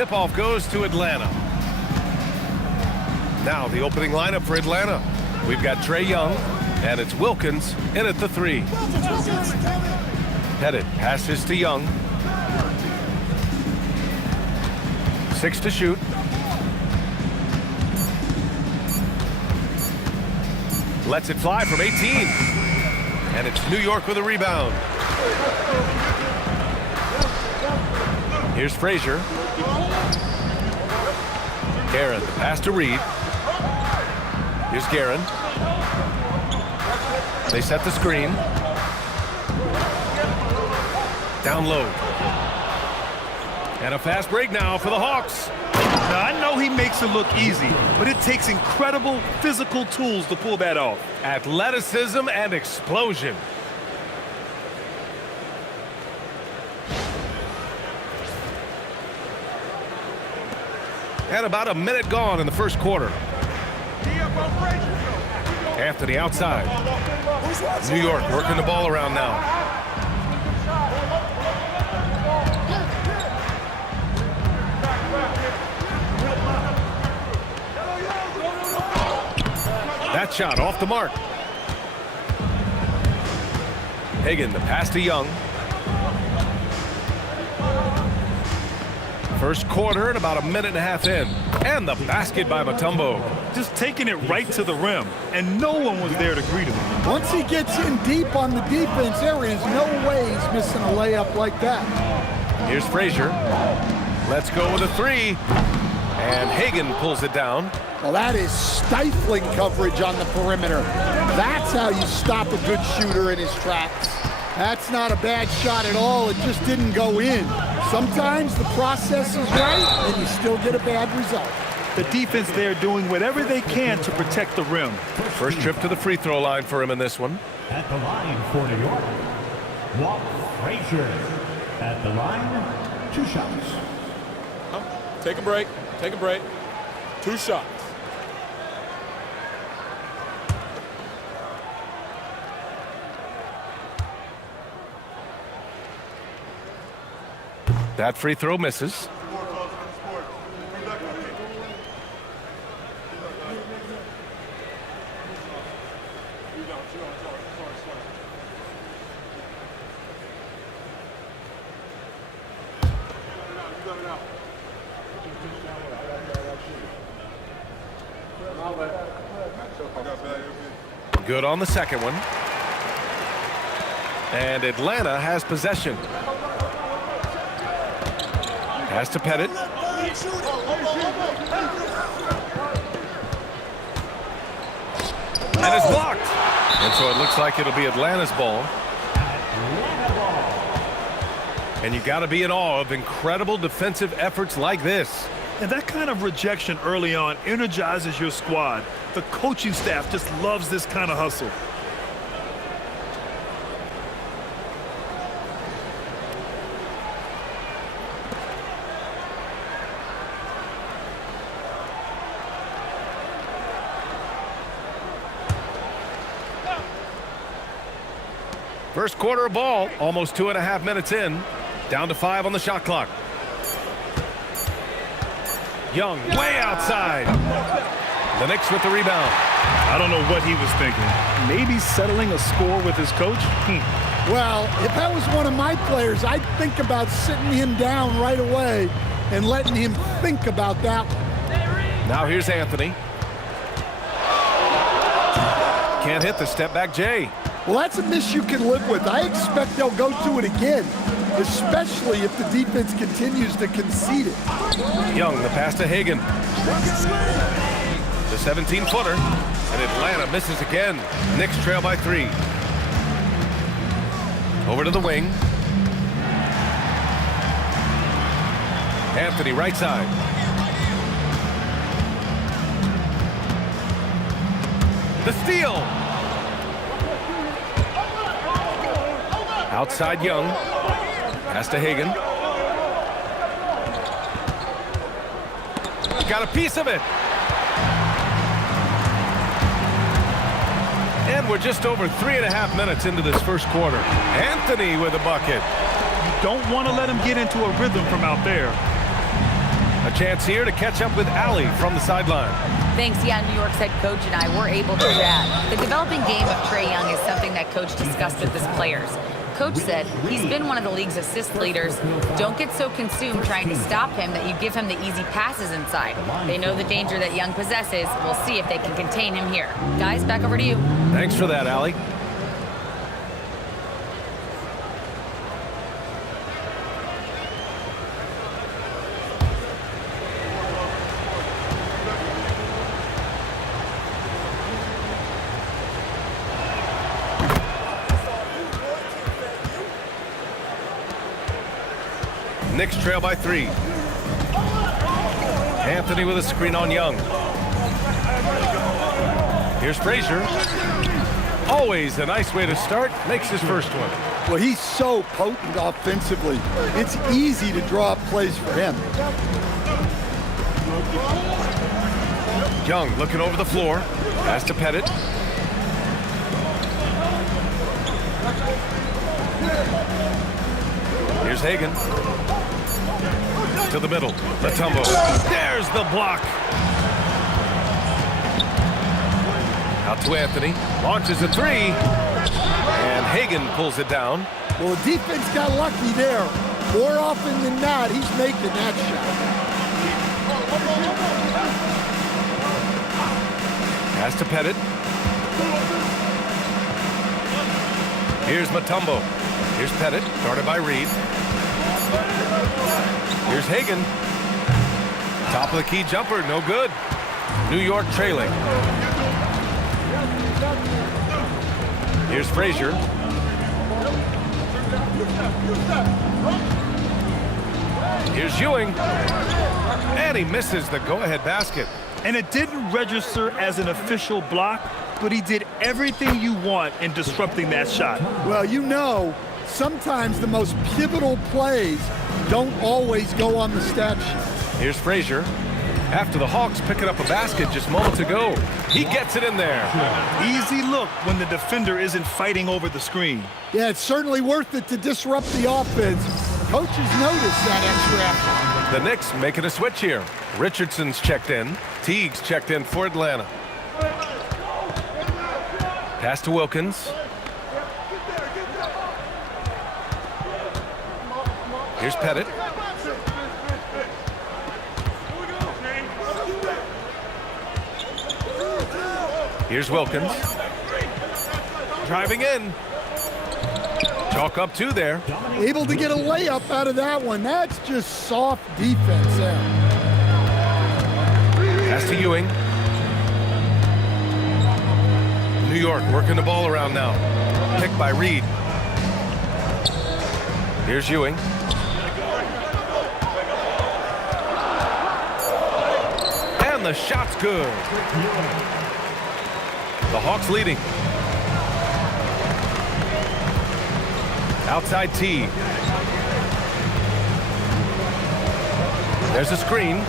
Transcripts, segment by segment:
tip-off goes to Atlanta. Now the opening lineup for Atlanta. We've got Trae Young, and it's Wilkins in at the 3. Pettit passes to Young. 6 to shoot. Lets it fly from 18. And it's New York with a rebound. Here's Frazier. Guerin, the pass to Reed. Here's Guerin. They set the screen. Down low. And a fast break now for the Hawks. Now, I know he makes it look easy, but it takes incredible physical tools to pull that off. Athleticism and explosion. And about a minute gone in the first quarter. Anthony outside. New York working the ball around now. That shot off the mark. Hagan, the pass to Young. First quarter and about a minute and a half in. And the basket by Mutombo. Just taking it right to the rim, and no one was there to greet him. Once he gets in deep on the defense, there is no way he's missing a layup like that. Here's Frazier. Let's go with a 3. And Hagan pulls it down. Well, that is stifling coverage on the perimeter. That's how you stop a good shooter in his tracks. That's not a bad shot at all. It just didn't go in. Sometimes the process is right, and you still get a bad result. The defense there doing whatever they can to protect the rim. First trip to the free throw line for him in this one. At the line for New York, Walt Frazier. At the line, 2 shots. Take a break. Take a break. 2 shots. That free throw misses. Good on the second one. And Atlanta has possession. Pass to Pettit. And it's blocked. And so it looks like it'll be Atlanta's ball. And you got to be in awe of incredible defensive efforts like this. And that kind of rejection early on energizes your squad. The coaching staff just loves this kind of hustle. First quarter of ball, almost 2.5 minutes in. Down to 5 on the shot clock. Young way outside. The Knicks with the rebound. I don't know what he was thinking. Maybe settling a score with his coach? Well, if that was one of my players, I'd think about sitting him down right away and letting him think about that one. Now here's Anthony. Can't hit the step back Jay. Well, that's a miss you can live with. I expect they'll go to it again, especially if the defense continues to concede it. Young, the pass to Hagan. The 17-footer, and Atlanta misses again. Knicks trail by 3. Over to the wing. Anthony right side. The steal. Outside Young. Pass to Hagan. Got a piece of it. And we're just over 3.5 minutes into this first quarter. Anthony with a bucket. You don't want to let him get into a rhythm from out there. A chance here to catch up with Allie from the sideline. Thanks. Yeah, New York's head coach and I were able to chat. The developing game of Trae Young is something that coach discussed with his players. Coach said he's been one of the league's assist leaders. Don't get so consumed trying to stop him that you give him the easy passes inside. They know the danger that Young possesses. We'll see if they can contain him here. Guys, back over to you. Thanks for that, Allie. Knicks trail by 3. Anthony with a screen on Young. Here's Frazier. Always a nice way to start. Makes his first one. Well, he's so potent offensively. It's easy to draw up plays for him. Young looking over the floor. Pass to Pettit. Here's Hagan. To the middle. Matumbo. There's the block. Out to Anthony. Launches a 3. And Hagan pulls it down. Well, the defense got lucky there. More often than not, he's making that shot. Pass to Pettit. Here's Matumbo. Here's Pettit, guarded by Reed. Here's Hagan. Top of the key jumper, no good. New York trailing. Here's Frazier. Here's Ewing. And he misses the go-ahead basket. And it didn't register as an official block, but he did everything you want in disrupting that shot. Well, you know, sometimes the most pivotal plays don't always go on the stat sheet. Here's Frazier. After the Hawks picking up a basket just moments ago. He gets it in there. Easy look when the defender isn't fighting over the screen. Yeah, it's certainly worth it to disrupt the offense. Coaches notice that extra effort. The Knicks making a switch here. Richardson's checked in. Teague's checked in for Atlanta. Pass to Wilkins. Here's Pettit. Here's Wilkins. Driving in. Chalk up 2 there. Able to get a layup out of that one. That's just soft defense there. Pass to Ewing. New York working the ball around now. Picked by Reed. Here's Ewing. And the shot's good. The Hawks leading. Outside T. There's a screen.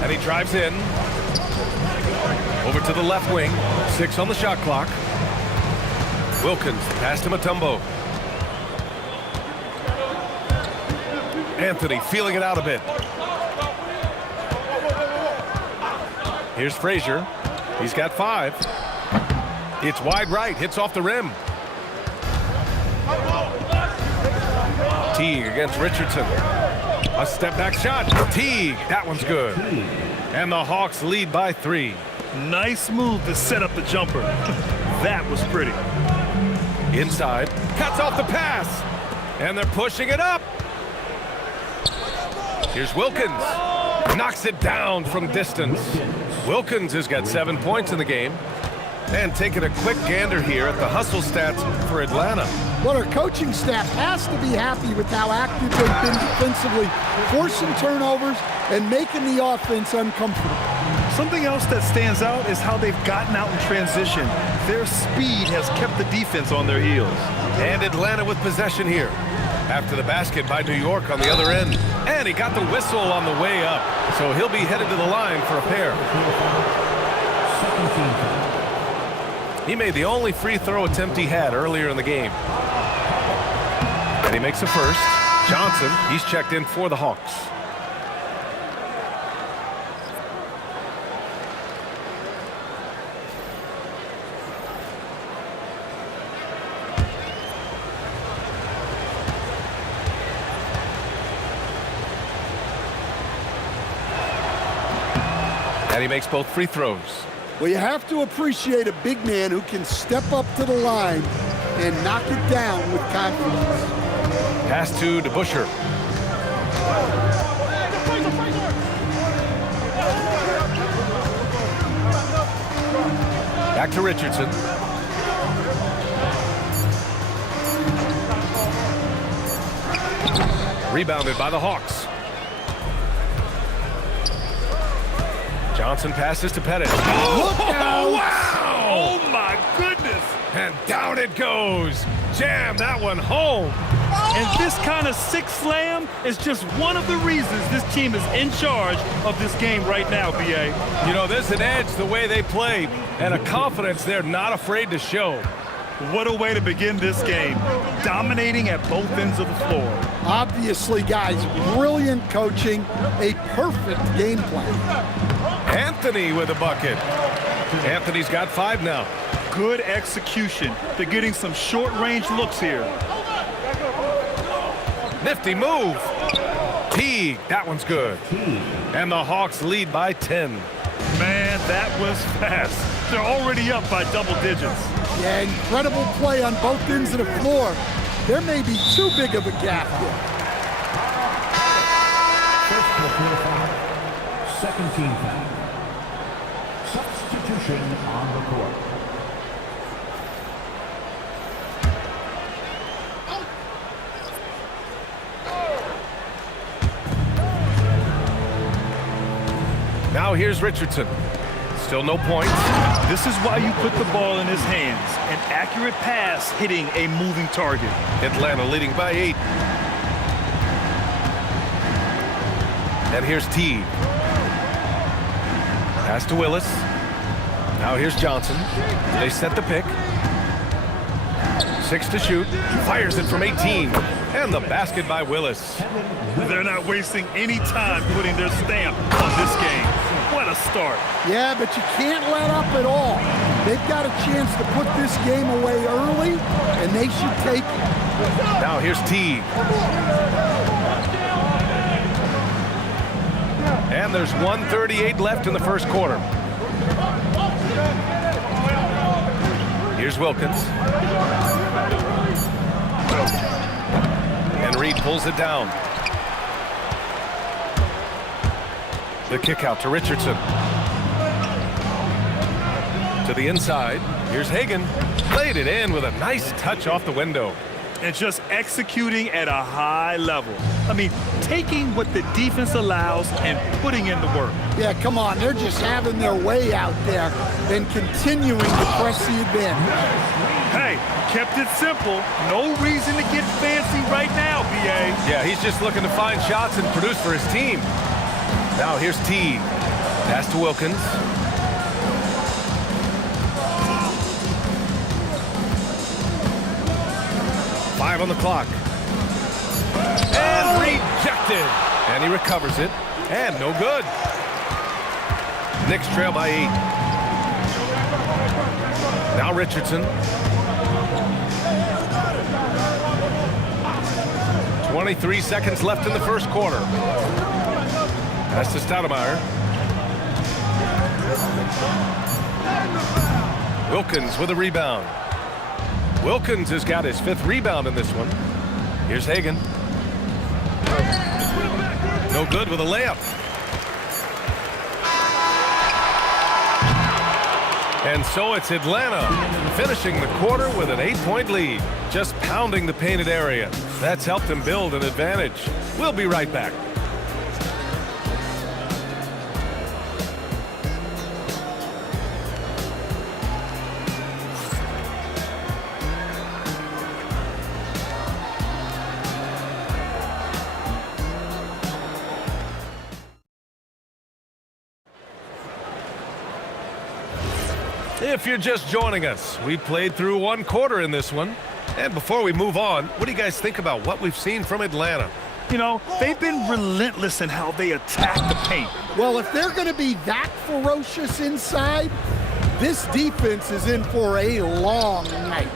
And he drives in. Over to the left wing. 6 on the shot clock. Wilkins, pass to Matumbo. Anthony feeling it out a bit. Here's Frazier. He's got 5. It's wide right, hits off the rim. Teague against Richardson. A step back shot. Teague, that one's good. And the Hawks lead by 3. Nice move to set up the jumper. That was pretty. Inside, cuts off the pass. And they're pushing it up. Here's Wilkins. Knocks it down from distance. Wilkins has got 7 points in the game. And taking a quick gander here at the hustle stats for Atlanta. Well, our coaching staff has to be happy with how active they've been defensively, forcing turnovers and making the offense uncomfortable. Something else that stands out is how they've gotten out in transition. Their speed has kept the defense on their heels. And Atlanta with possession here. After the basket by New York on the other end. And he got the whistle on the way up. So he'll be headed to the line for a pair. He made the only free throw attempt he had earlier in the game. And he makes a first. Johnson, he's checked in for the Hawks. And he makes both free throws. Well, you have to appreciate a big man who can step up to the line and knock it down with confidence. Pass to DeBusschere. Back to Richardson. Rebounded by the Hawks. Johnson passes to Pettis. Oh, wow! Oh, my goodness. And down it goes. Jam that one home. And this kind of sick slam is just one of the reasons this team is in charge of this game right now, B.A. You know, there's an edge the way they play and a confidence they're not afraid to show. What a way to begin this game. Dominating at both ends of the floor. Obviously, guys, brilliant coaching, a perfect game plan. Anthony with a bucket. Anthony's got 5 now. Good execution. They're getting some short-range looks here. Nifty move. Teague, that one's good. And the Hawks lead by 10. Man, that was fast. They're already up by double digits. Yeah, incredible play on both ends of the floor. There may be too big of a gap here. Second team foul. Substitution on the court. Now here's Richardson. Still no points. This is why you put the ball in his hands. An accurate pass hitting a moving target. Atlanta leading by 8. And here's Teague. Pass to Willis. Now here's Johnson. They set the pick. 6 to shoot. Fires it from 18. And the basket by Willis. They're not wasting any time putting their stamp on this game. What a start. Yeah, but you can't let up at all. They've got a chance to put this game away early, and they should take it. Now here's Teague. And there's 1:38 left in the first quarter. Here's Wilkins. And Reed pulls it down. The kick out to Richardson. To the inside. Here's Hagan. Played it in with a nice touch off the window. And just executing at a high level. I mean, taking what the defense allows and putting in the work. Yeah, come on. They're just having their way out there and continuing to press the advantage. Hey, kept it simple. No reason to get fancy right now, B.A. Yeah, he's just looking to find shots and produce for his team. Now here's Teague. Pass to Wilkins. Five on the clock. And rejected. And he recovers it. And no good. Knicks trail by 8. Now Richardson. 23 seconds left in the first quarter. Pass to Stoudemire. Wilkins with a rebound. Wilkins has got his 5th rebound in this one. Here's Hagan. No good with a layup. And so it's Atlanta finishing the quarter with an 8-point lead. Just pounding the painted area. That's helped them build an advantage. We'll be right back. If you're just joining us, we played through 1 quarter in this one. And before we move on, what do you guys think about what we've seen from Atlanta? You know, they've been relentless in how they attack the paint. Well, if they're going to be that ferocious inside, this defense is in for a long night.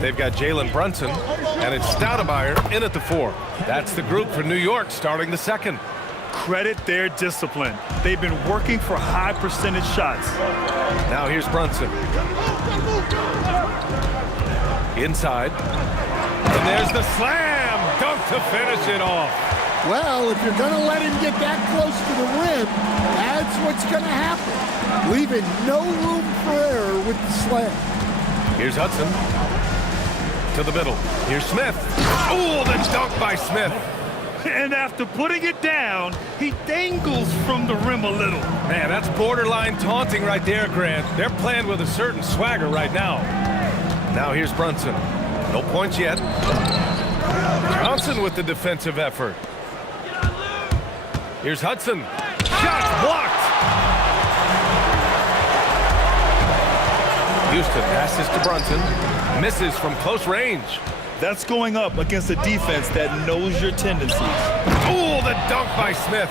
They've got Jalen Brunson, and it's Stoudemire in at the 4. That's the group for New York starting the second. credit their discipline. They've been working for high percentage shots. Now here's Brunson. Inside. And there's the slam dunk to finish it off. Well, if you're going to let him get that close to the rim, that's what's going to happen. Leaving no room for error with the slam. Here's Hudson. To the middle. Here's Smith. Oh, the dunk by Smith. And after putting it down, he dangles from the rim a little. Man, that's borderline taunting right there, Grant. They're playing with a certain swagger right now. Now here's Brunson. No points yet. Johnson with the defensive effort. Here's Hudson. Shot blocked. Houston passes to Brunson. Misses from close range. That's going up against a defense that knows your tendencies. Oh, the dunk by Smith.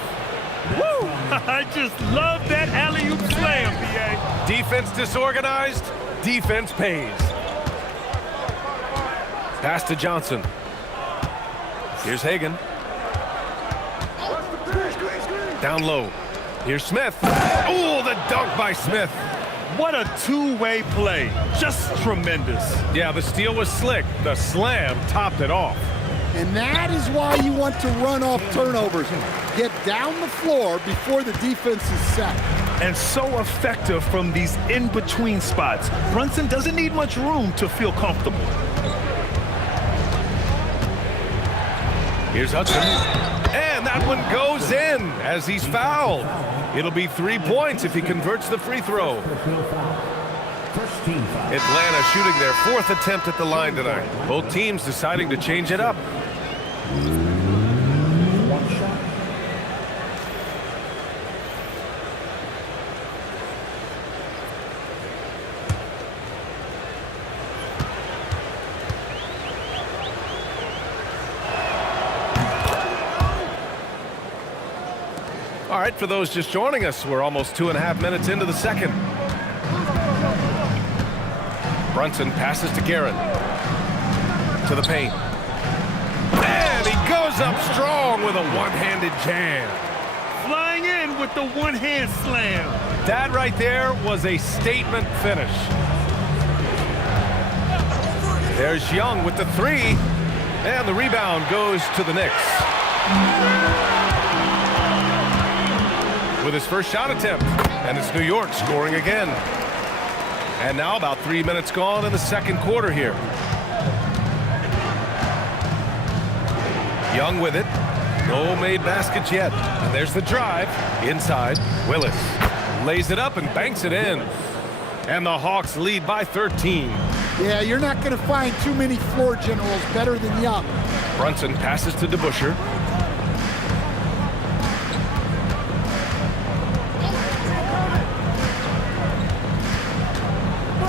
Woo! I just love that alley-oop slam, B.A. Defense disorganized. Defense pays. Pass to Johnson. Here's Hagan. Down low. Here's Smith. Oh, the dunk by Smith. What a two-way play. Just tremendous. Yeah, the steal was slick. The slam topped it off. And that is why you want to run off turnovers. Get down the floor before the defense is set. And so effective from these in-between spots. Brunson doesn't need much room to feel comfortable. Here's Hudson. And that one goes in as he's fouled. It'll be 3 points if he converts the free throw. Atlanta shooting their 4th attempt at the line tonight. Both teams deciding to change it up. All right, for those just joining us, we're almost 2.5 minutes into the second. Brunson passes to Guerin. To the paint. And he goes up strong with a one-handed jam. Flying in with the one-hand slam. That right there was a statement finish. There's Young with the three. And the rebound goes to the Knicks. With his first shot attempt, and it's New York scoring again. And now about 3 minutes gone in the second quarter here. Young with it. No made baskets yet. And there's the drive. Inside, Willis lays it up and banks it in. And the Hawks lead by 13. Yeah, you're not going to find too many floor generals better than Young. Brunson passes to DeBusschere.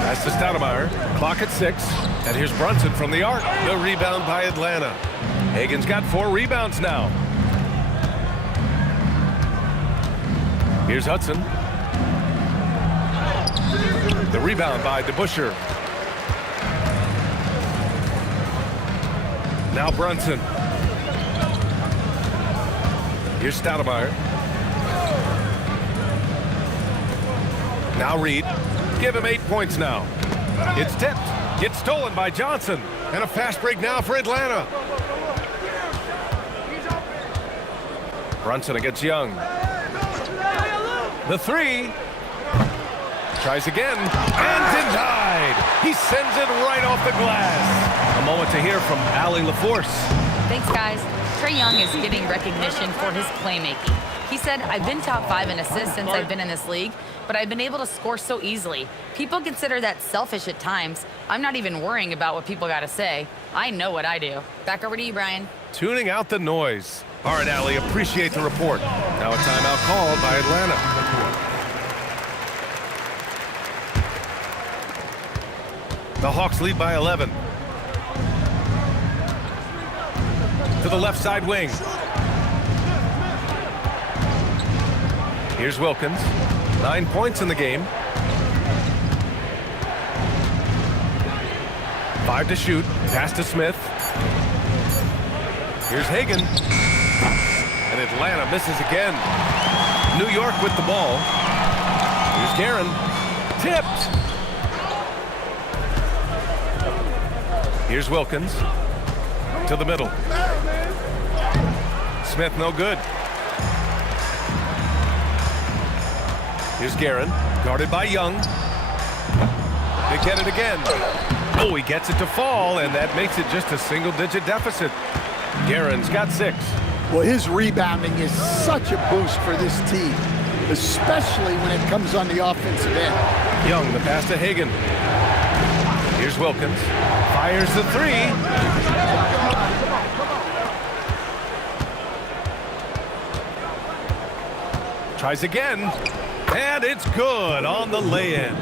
Pass to Stoudemire. Clock at 6. And here's Brunson from the arc. The rebound by Atlanta. Hagan's got 4 rebounds now. Here's Hudson. The rebound by DeBusschere. Now Brunson. Here's Stoudemire. Now Reed. Give him 8 points now. It's tipped. Gets stolen by Johnson. And a fast break now for Atlanta. Brunson against Young. The three. Tries again. And denied. He sends it right off the glass. A moment to hear from Allie LaForce. Thanks, guys. Trae Young is getting recognition for his playmaking. He said, I've been top 5 in assists since I've been in this league, but I've been able to score so easily. People consider that selfish at times. I'm not even worrying about what people got to say. I know what I do. Back over to you, Brian. Tuning out the noise. All right, Allie, appreciate the report. Now a timeout called by Atlanta. The Hawks lead by 11. To the left side wing. Here's Wilkins. 9 points in the game. 5 to shoot. Pass to Smith. Here's Hagan. And Atlanta misses again. New York with the ball. Here's Guerin. Tipped. Here's Wilkins. To the middle. Smith no good. Here's Guerin, guarded by Young. They get it again. Oh, he gets it to fall, and that makes it just a single-digit deficit. Guerin's got 6. Well, his rebounding is such a boost for this team, especially when it comes on the offensive end. Young, the pass to Hagan. Here's Wilkins. Fires the 3. Tries again. And it's good on the lay-in.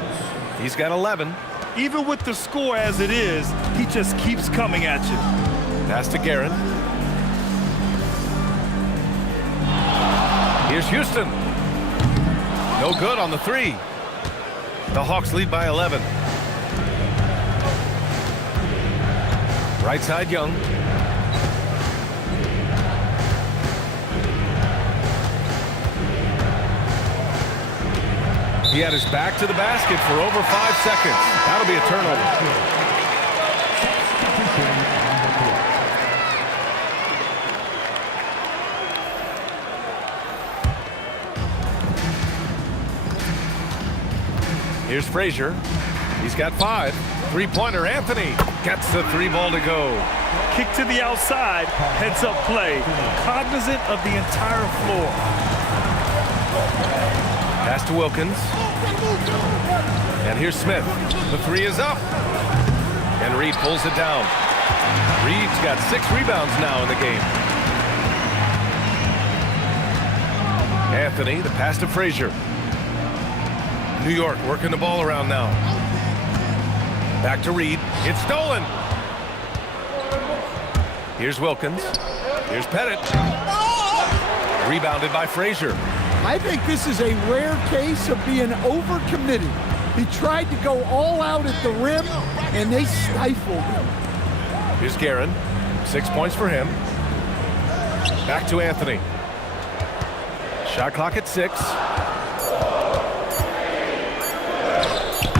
He's got 11. Even with the score as it is, he just keeps coming at you. Pass to Guerin. Here's Houston. No good on the 3. The Hawks lead by 11. Right side, Young. He had his back to the basket for over 5 seconds. That'll be a turnover. Here's Frazier. He's got 5. Three-pointer, Anthony gets the 3 ball to go. Kick to the outside, heads-up play, cognizant of the entire floor. Pass to Wilkins. And here's Smith. The 3 is up. And Reed pulls it down. Reed's got 6 rebounds now in the game. Anthony, the pass to Frazier. New York working the ball around now. Back to Reed. It's stolen. Here's Wilkins. Here's Pettit. Rebounded by Frazier. I think this is a rare case of being overcommitted. He tried to go all out at the rim, and they stifled him. Here's Guerin. 6 points for him. Back to Anthony. Shot clock at 6.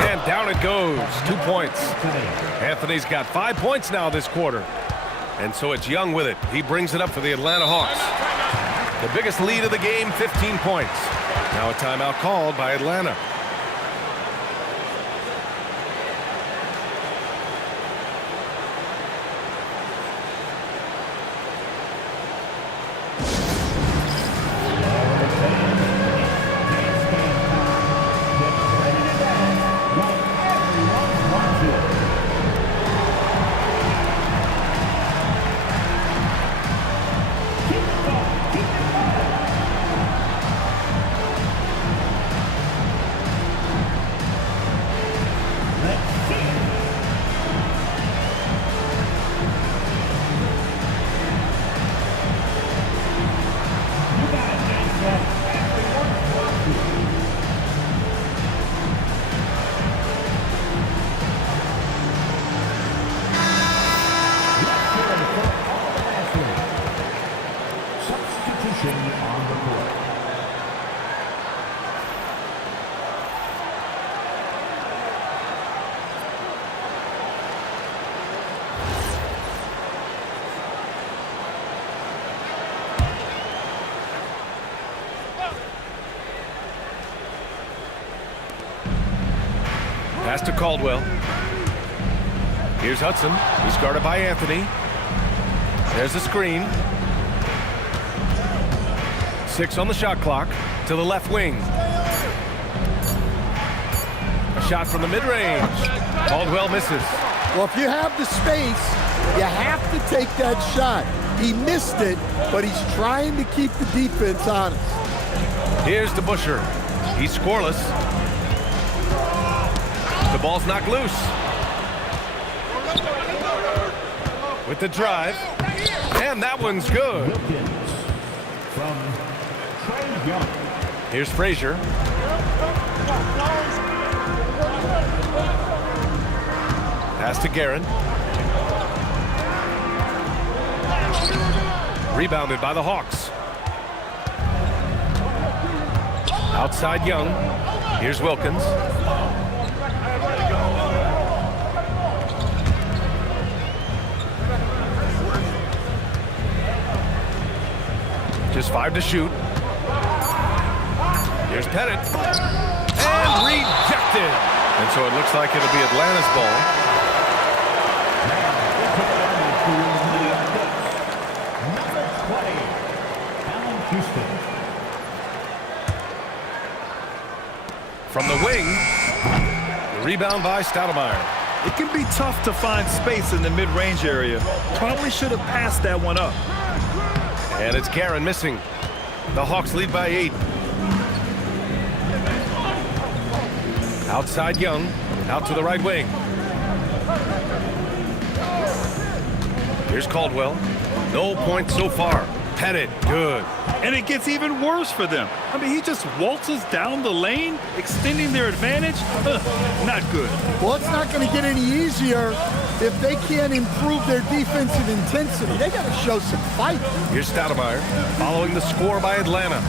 And down it goes. 2 points. Anthony's got 5 points now this quarter. And so it's Young with it. He brings it up for the Atlanta Hawks. The biggest lead of the game, 15 points. Now a timeout called by Atlanta. Pass to Caldwell. Here's Hudson. He's guarded by Anthony. There's the screen. 6 on the shot clock to the left wing. A shot from the mid-range. Caldwell misses. Well, if you have the space, you have to take that shot. He missed it, but he's trying to keep the defense honest. Here's the Busher. He's scoreless. The ball's knocked loose. With the drive. And that one's good. From Trae Young. Here's Frazier. Pass to Guerin. Rebounded by the Hawks. Outside Young. Here's Wilkins. Just 5 to shoot. Here's Pettit. And rejected. And so it looks like it'll be Atlanta's ball. From the wing, the rebound by Stoudemire. It can be tough to find space in the mid-range area. Probably should have passed that one up. And it's Guerin missing. The Hawks lead by 8. Outside Young, out to the right wing. Here's Caldwell. No points so far. Pettit, good. And it gets even worse for them. I mean, he just waltzes down the lane, extending their advantage. Not good. Well, it's not going to get any easier if they can't improve their defensive intensity. They got to show some fight. Here's Stoudemire, following the score by Atlanta.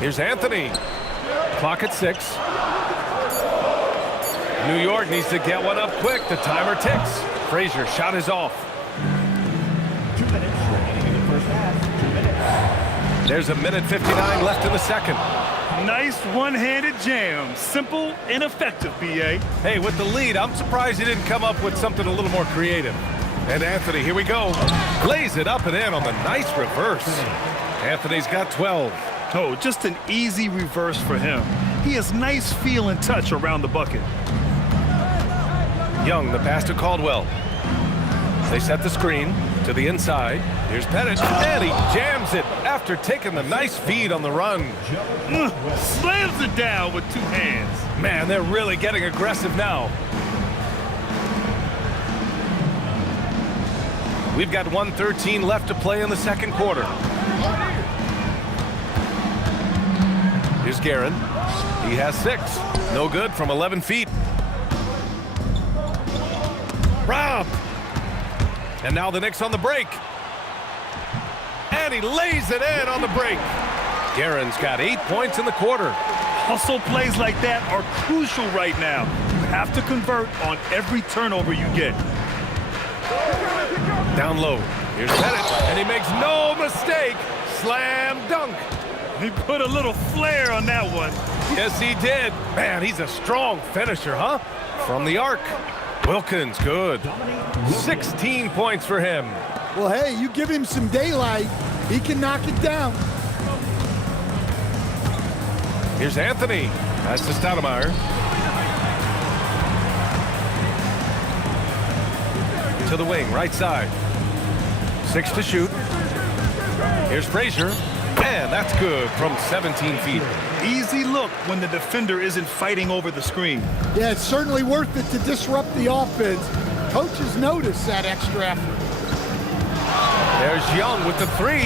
Here's Anthony. Clock at 6. New York needs to get one up quick. The timer ticks. Frazier shot is off. 2 minutes remaining in the first half. 2 minutes. There's a minute 59 left in the second. Nice one-handed jam. Simple and effective, B.A. Hey, with the lead, I'm surprised he didn't come up with something a little more creative. And Anthony, here we go. Lays it up and in on the nice reverse. Anthony's got 12. Oh, just an easy reverse for him. He has nice feel and touch around the bucket. Young, the pass to Caldwell. They set the screen to the inside. Here's Pettit, and he jams it after taking the nice feed on the run. Slams it down with 2 hands. Man, they're really getting aggressive now. We've got 1:13 left to play in the second quarter. Here's Guerin. He has 6. No good from 11 feet. Rob. And now the Knicks on the break. And he lays it in on the break. Guerin's got 8 points in the quarter. Hustle plays like that are crucial right now. You have to convert on every turnover you get. Down low. Here's Pettit. And he makes no mistake. Slam dunk. He put a little flair on that one. Yes, he did. Man, he's a strong finisher, huh? From the arc. Wilkins, good. 16 points for him. Well, hey, you give him some daylight, he can knock it down. Here's Anthony. Pass to Stoudemire. To the wing, right side. 6 to shoot. Here's Frazier. And that's good from 17 feet. Easy look when the defender isn't fighting over the screen. Yeah, it's certainly worth it to disrupt the offense. Coaches notice that extra effort. There's Young with the 3.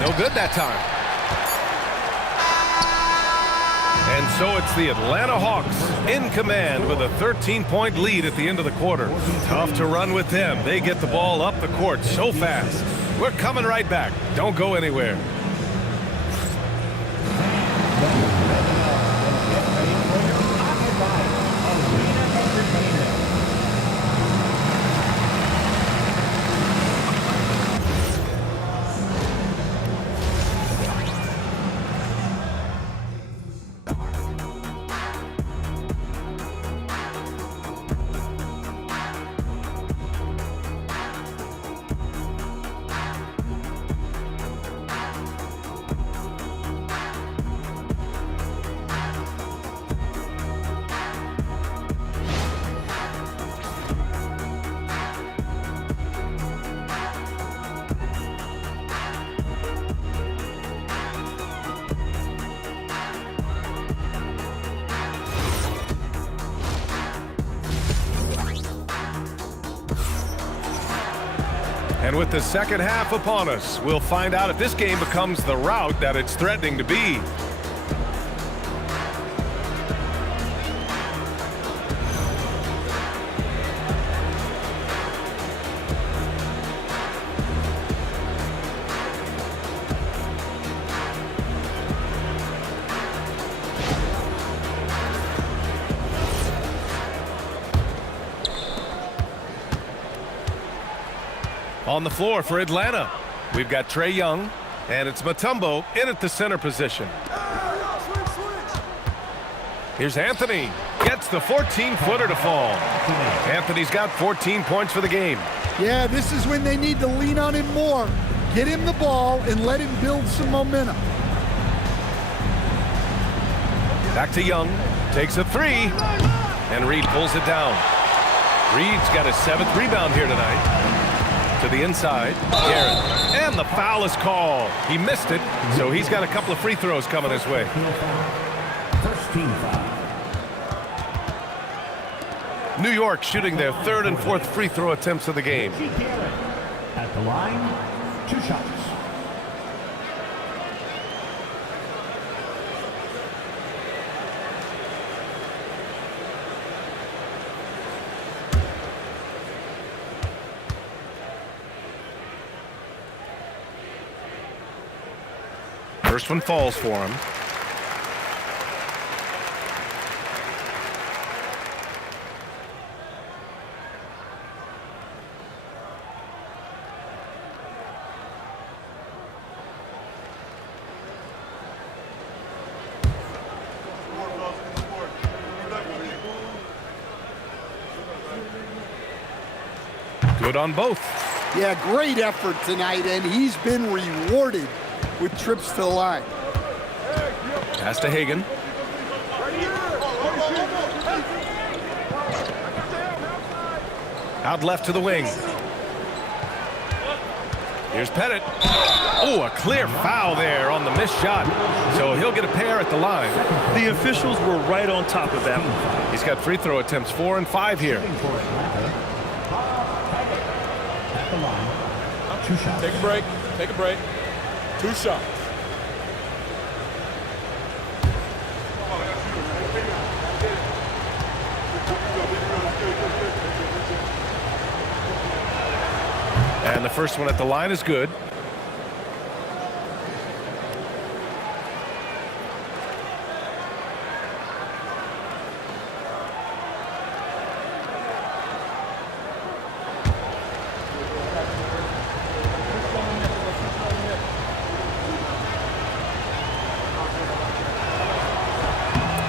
No good that time. And so it's the Atlanta Hawks in command with a 13-point lead at the end of the quarter. Tough to run with them. They get the ball up the court so fast. We're coming right back. Don't go anywhere. And with the second half upon us, we'll find out if this game becomes the rout that it's threatening to be. On the floor for Atlanta, we've got Trae Young, and it's Mutombo in at the center position. Here's Anthony. Gets the 14-footer to fall. Anthony's got 14 points for the game. Yeah, this is when they need to lean on him more. Get him the ball and let him build some momentum. Back to Young. Takes a three. And Reed pulls it down. Reed's got his 7th rebound here tonight. To the inside. Garrett. And the foul is called. He missed it, so he's got a couple of free throws coming his way. First team foul. New York shooting their 3rd and 4th free throw attempts of the game. At the line, 2 shots. First one falls for him. Good on both. Yeah, great effort tonight, and he's been rewarded with trips to the line. Pass to Hagan. Out left to the wing. Here's Pettit. Oh, a clear foul there on the missed shot. So he'll get a pair at the line. The officials were right on top of that one. He's got free throw attempts 4 and 5 here. At the line, 2 shots. Take a break. Take a break. 2 shots. And the first one at the line is good.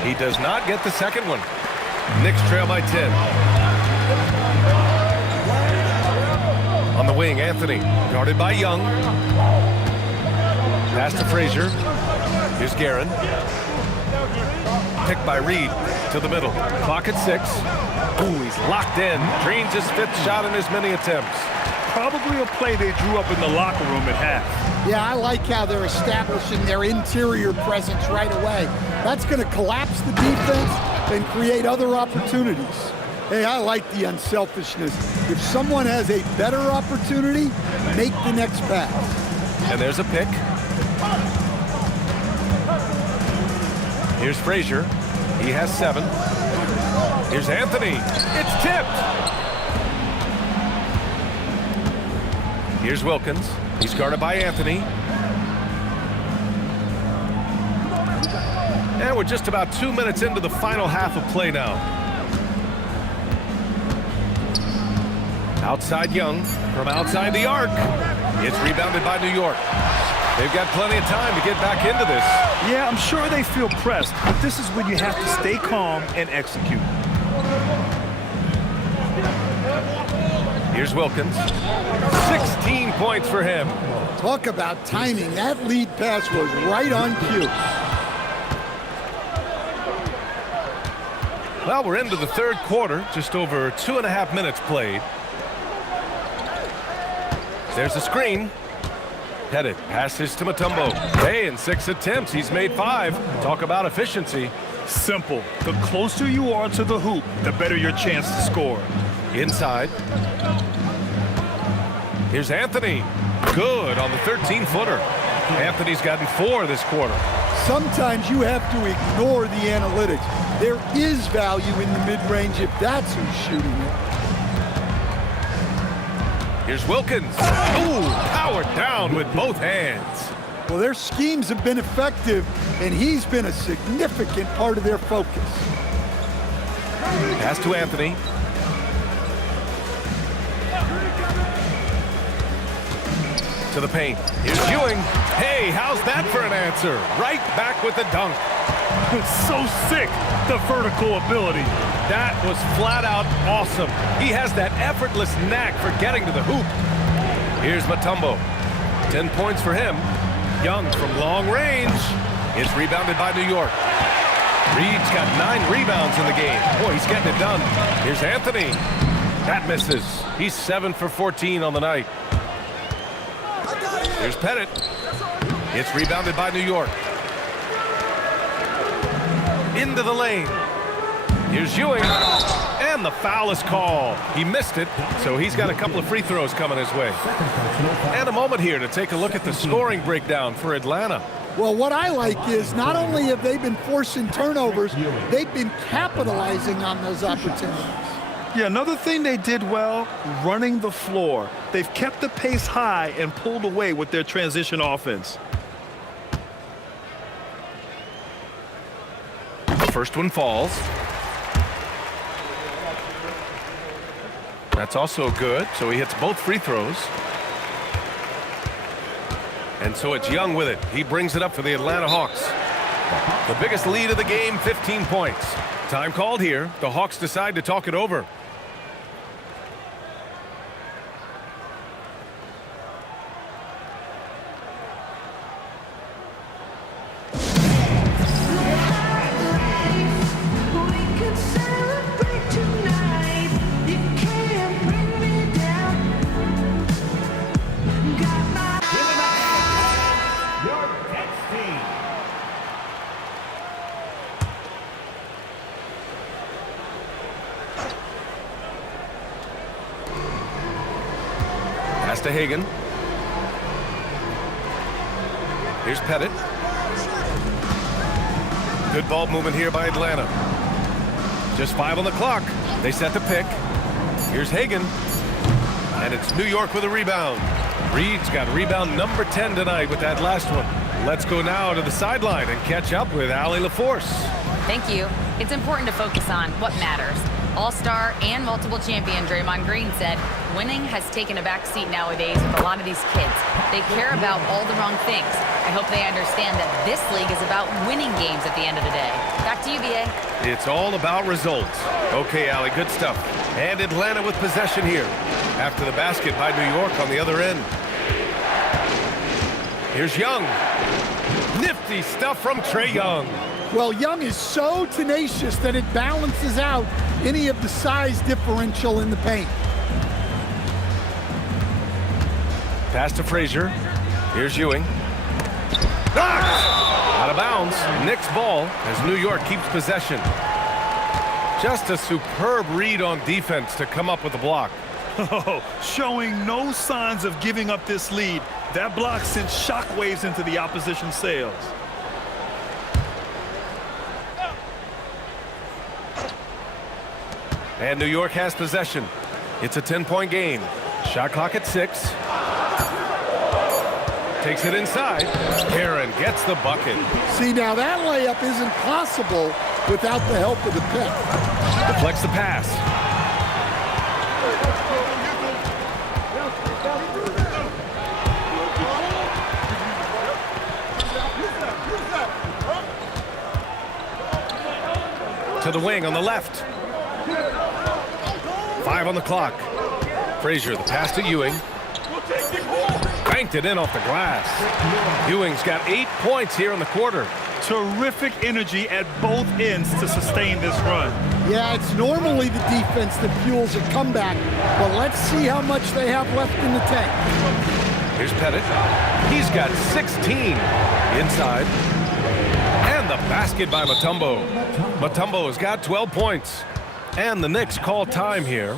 He does not get the second one. Knicks trail by 10. On the wing, Anthony, guarded by Young. Pass to Frazier. Here's Guerin. Picked by Reed to the middle. Clock at 6. Ooh, he's locked in. Drains his 5th shot in as many attempts. Probably a play they drew up in the locker room at half. Yeah, I like how they're establishing their interior presence right away. That's going to collapse the defense and create other opportunities. Hey, I like the unselfishness. If someone has a better opportunity, make the next pass. And there's a pick. Here's Frazier. He has 7. Here's Anthony. It's tipped. Here's Wilkins. He's guarded by Anthony. And we're just about 2 minutes into the final half of play now. Outside Young from outside the arc. It's rebounded by New York. They've got plenty of time to get back into this. Yeah, I'm sure they feel pressed, but this is when you have to stay calm and execute. Here's Wilkins. 16 points for him. Talk about timing. That lead pass was right on cue. Well, we're into the 3rd quarter. Just over 2.5 minutes played. There's a screen. Pettit passes to Mutombo. Hey, in 6 attempts, he's made 5. Talk about efficiency. Simple. The closer you are to the hoop, the better your chance to score. Inside. Here's Anthony. Good on the 13-footer. Anthony's gotten 4 this quarter. Sometimes you have to ignore the analytics. There is value in the mid-range if that's who's shooting it. Here's Wilkins. Ooh, powered down with both hands. Well, their schemes have been effective, and he's been a significant part of their focus. Pass to Anthony. To the paint. Here's Ewing. Hey, how's that for an answer? Right back with the dunk. So sick, the vertical ability. That was flat out awesome. He has that effortless knack for getting to the hoop. Here's Mutombo. 10 points for him. Young from long range. It's rebounded by New York. Reed's got 9 rebounds in the game. Boy, he's getting it done. Here's Anthony. That misses. He's 7 for 14 on the night. Here's Pettit. It's rebounded by New York. Into the lane. Here's Ewing. And the foul is called. He missed it, so he's got a couple of free throws coming his way. And a moment here to take a look at the scoring breakdown for Atlanta. Well, what I like is not only have they been forcing turnovers, they've been capitalizing on those opportunities. Yeah, another thing they did well, running the floor. They've kept the pace high and pulled away with their transition offense. The first one falls. That's also good, so he hits both free throws. And so it's Young with it. He brings it up for the Atlanta Hawks. The biggest lead of the game, 15 points. Time called here. The Hawks decide to talk it over. Pass to Hagan. Here's Pettit. Good ball movement here by Atlanta. Just 5 on the clock. They set the pick. Here's Hagan. And it's New York with a rebound. Reed's got rebound number 10 tonight with that last one. Let's go now to the sideline and catch up with Allie LaForce. Thank you. It's important to focus on what matters. All-star and multiple champion Draymond Green said winning has taken a back seat nowadays with a lot of these kids. They care about all the wrong things. I hope they understand that this league is about winning games at the end of the day. Back to you, B.A. It's all about results. Okay, Allie, good stuff. And Atlanta with possession here after the basket by New York on the other end. Here's Young. Nifty stuff from Trae Young. Well, Young is so tenacious that it balances out any of the size differential in the paint. Pass to Frazier. Here's Ewing. Out of bounds. Knicks ball as New York keeps possession. Just a superb read on defense to come up with the block. Oh, showing no signs of giving up this lead. That block sent shockwaves into the opposition sails. And New York has possession. It's a 10-point game. Shot clock at 6. Takes it inside. Karen gets the bucket. See, now that layup isn't possible without the help of the pick. Deflects the pass. To the wing on the left. 5 on the clock. Frazier, the pass to Ewing. Banked it in off the glass. Ewing's got 8 points here in the quarter. Terrific energy at both ends to sustain this run. Yeah, it's normally the defense that fuels a comeback, but let's see how much they have left in the tank. Here's Pettit. He's got 16 inside. And the basket by Mutombo. Mutombo has got 12 points. And the Knicks call time here.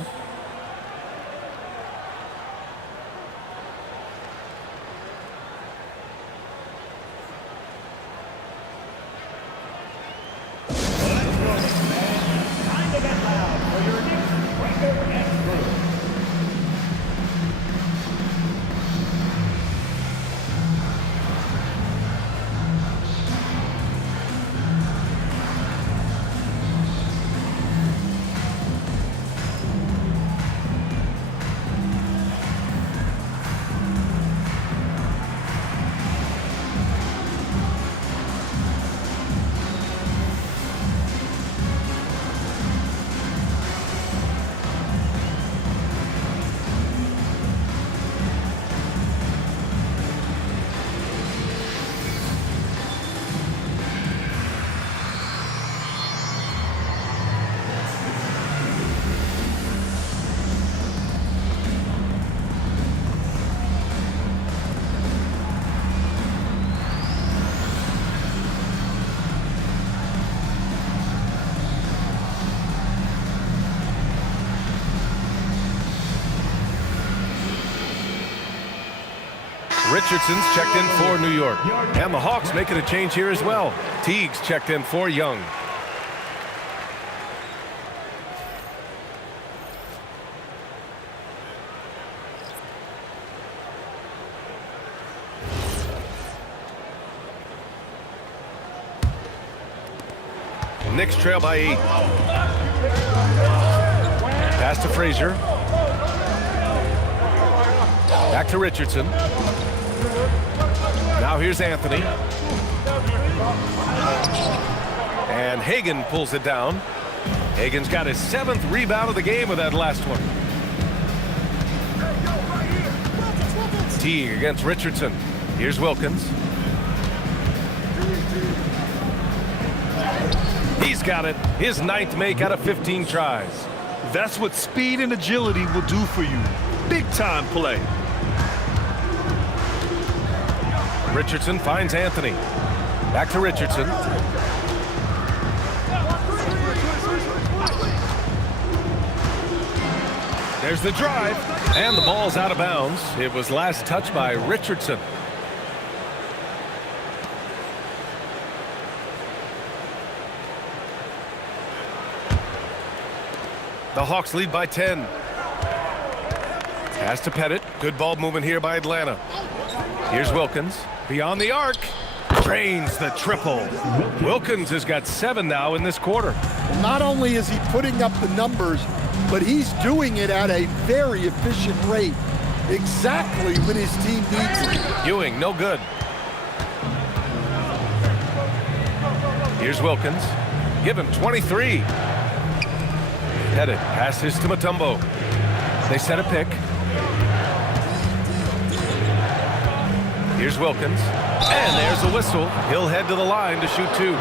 Richardson's checked in for New York. And the Hawks making a change here as well. Teague's checked in for Young. Knicks trail by 8. Pass to Frazier. Back to Richardson. Now here's Anthony. And Hagan pulls it down. Hagan's got his 7th rebound of the game with that last one. Teague against Richardson. Here's Wilkins. He's got it. His 9th make out of 15 tries. That's what speed and agility will do for you. Big time play. Richardson finds Anthony. Back to Richardson. There's the drive. And the ball's out of bounds. It was last touched by Richardson. The Hawks lead by 10. Pass to Pettit. Good ball movement here by Atlanta. Here's Wilkins. Beyond the arc. Drains the triple. Wilkins has got 7 now in this quarter. Not only is he putting up the numbers, but he's doing it at a very efficient rate. Exactly when his team needs it. Ewing, no good. Here's Wilkins. Give him 23. Pettit passes to Mutombo. They set a pick. Here's Wilkins. And there's a whistle. He'll head to the line to shoot 2.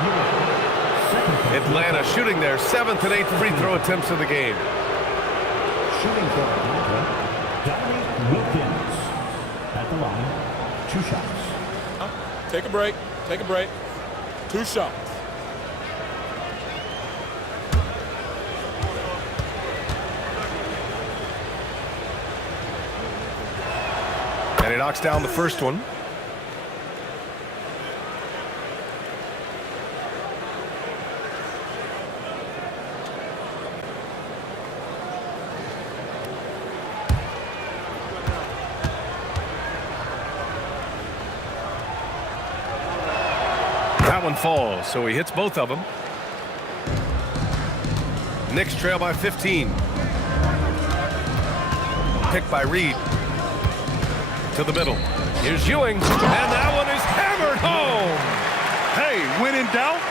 Atlanta shooting their 7th and 8th free throw attempts of the game. Shooting for Atlanta, Dominique Wilkins. At the line, 2 shots. Take a break. Take a break. 2 shots. And he knocks down the first one. That one falls, so he hits both of them. Knicks trail by 15. Picked by Reed. To the middle. Here's Ewing. And that one is hammered home. Hey, when in doubt,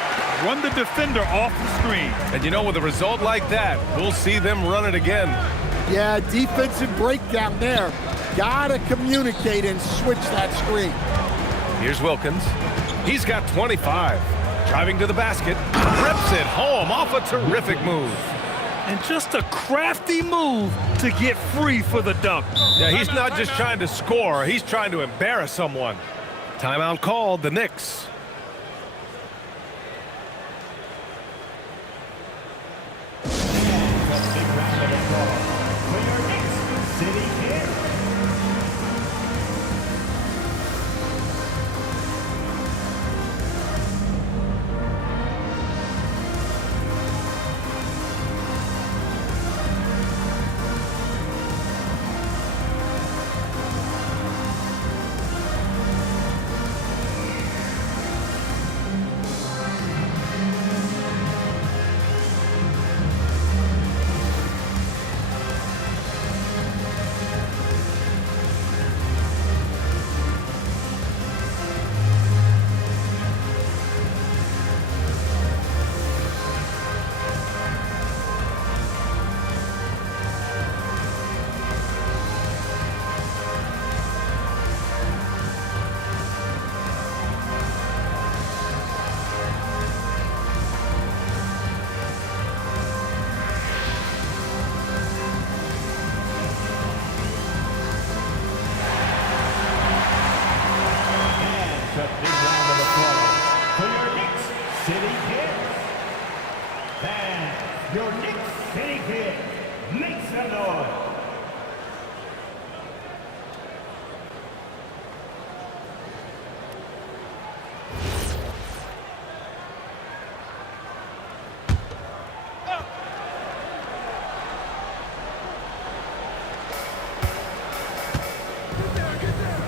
run the defender off the screen. And you know, with a result like that, we'll see them run it again. Yeah, defensive breakdown there. Gotta communicate and switch that screen. Here's Wilkins. He's got 25. Driving to the basket. Rips it home off a terrific move. And just a crafty move to get free for the dunk. Yeah, he's not just trying to score. He's trying to embarrass someone. Timeout called, the Knicks.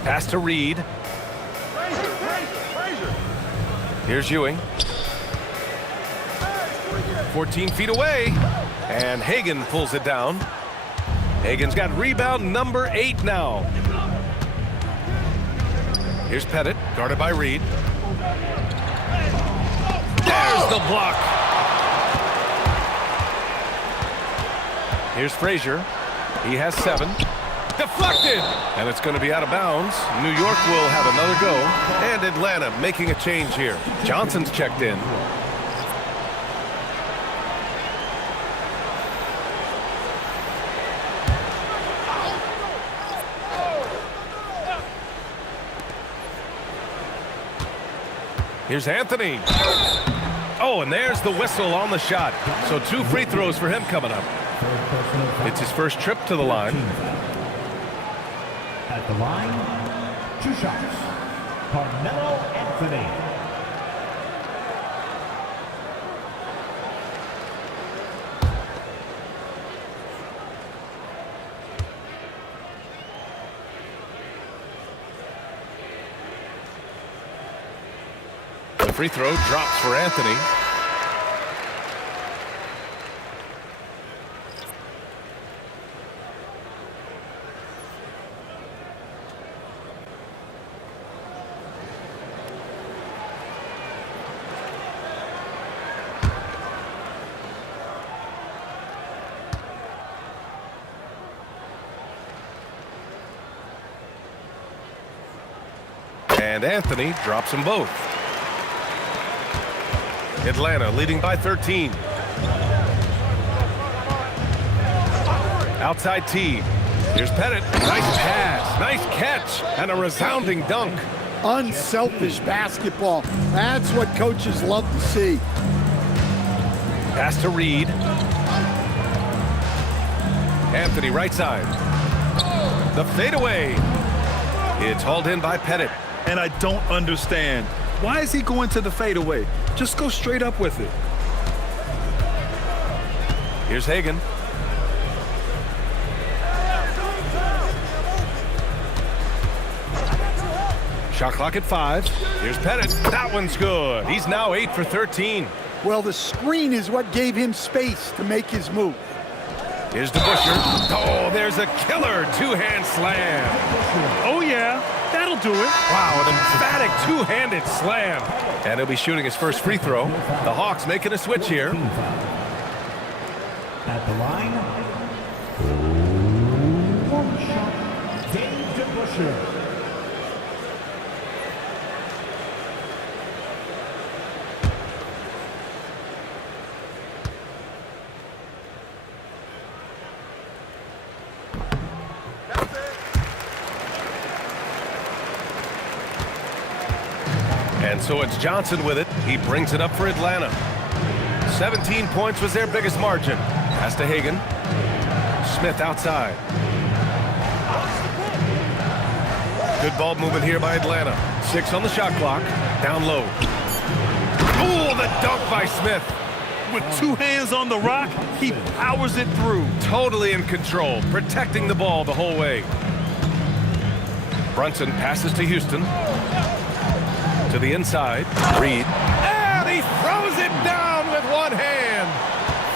Pass to Reed. Here's Ewing. 14 feet away. And Hagan pulls it down. Hagan's got rebound number 8 now. Here's Pettit, guarded by Reed. There's the block. Here's Frazier. He has 7. Deflected! And it's going to be out of bounds. New York will have another go. And Atlanta making a change here. Johnson's checked in. Here's Anthony. Oh, and there's the whistle on the shot. So 2 free throws for him coming up. It's his first trip to the line. At the line, 2 shots. Carmelo Anthony. The free throw drops for Anthony. And Anthony drops them both. Atlanta leading by 13. Outside T. Here's Pettit. Nice pass, nice catch, and a resounding dunk. Unselfish basketball. That's what coaches love to see. Pass to Reed. Anthony right side. The fadeaway. It's hauled in by Pettit. And I don't understand. Why is he going to the fadeaway? Just go straight up with it. Here's Hagan. Shot clock at 5. Here's Pettit. That one's good. He's now 8 for 13. Well, the screen is what gave him space to make his move. Here's DeBusschere. Oh, there's a killer 2-hand slam. Oh, yeah. That'll do it. Wow, an emphatic 2-handed slam. And he'll be shooting his first free throw. The Hawks making a switch here. At the line, 1 shot, Dave DeBusschere. And so it's Johnson with it. He brings it up for Atlanta. 17 points was their biggest margin. Pass to Hagan. Smith outside. Good ball movement here by Atlanta. 6 on the shot clock. Down low. Oh, the dunk by Smith. With 2 hands on the rock, he powers it through. Totally in control, protecting the ball the whole way. Brunson passes to Houston. To the inside. Reed. And he throws it down with 1 hand.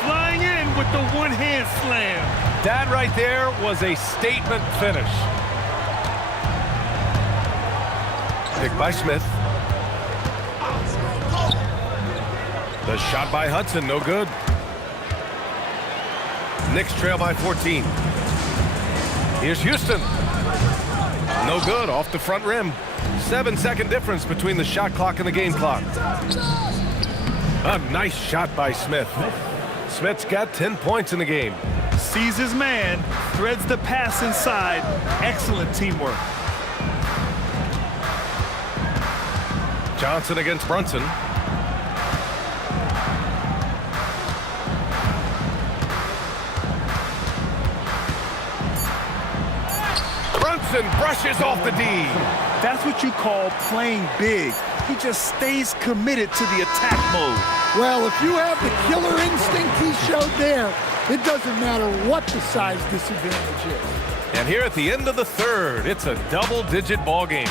Flying in with the 1-hand slam. That right there was a statement finish. Picked by Smith. The shot by Hudson, no good. Knicks trail by 14. Here's Houston. No good, off the front rim. 7-second difference between the shot clock and the game clock. A nice shot by Smith. Smith's got 10 points in the game. Sees his man, threads the pass inside. Excellent teamwork. Johnson against Brunson. Brunson brushes off the D. That's what you call playing big. He just stays committed to the attack mode. Well, if you have the killer instinct he showed there, it doesn't matter what the size disadvantage is. And here at the end of the third, it's a double-digit ball game.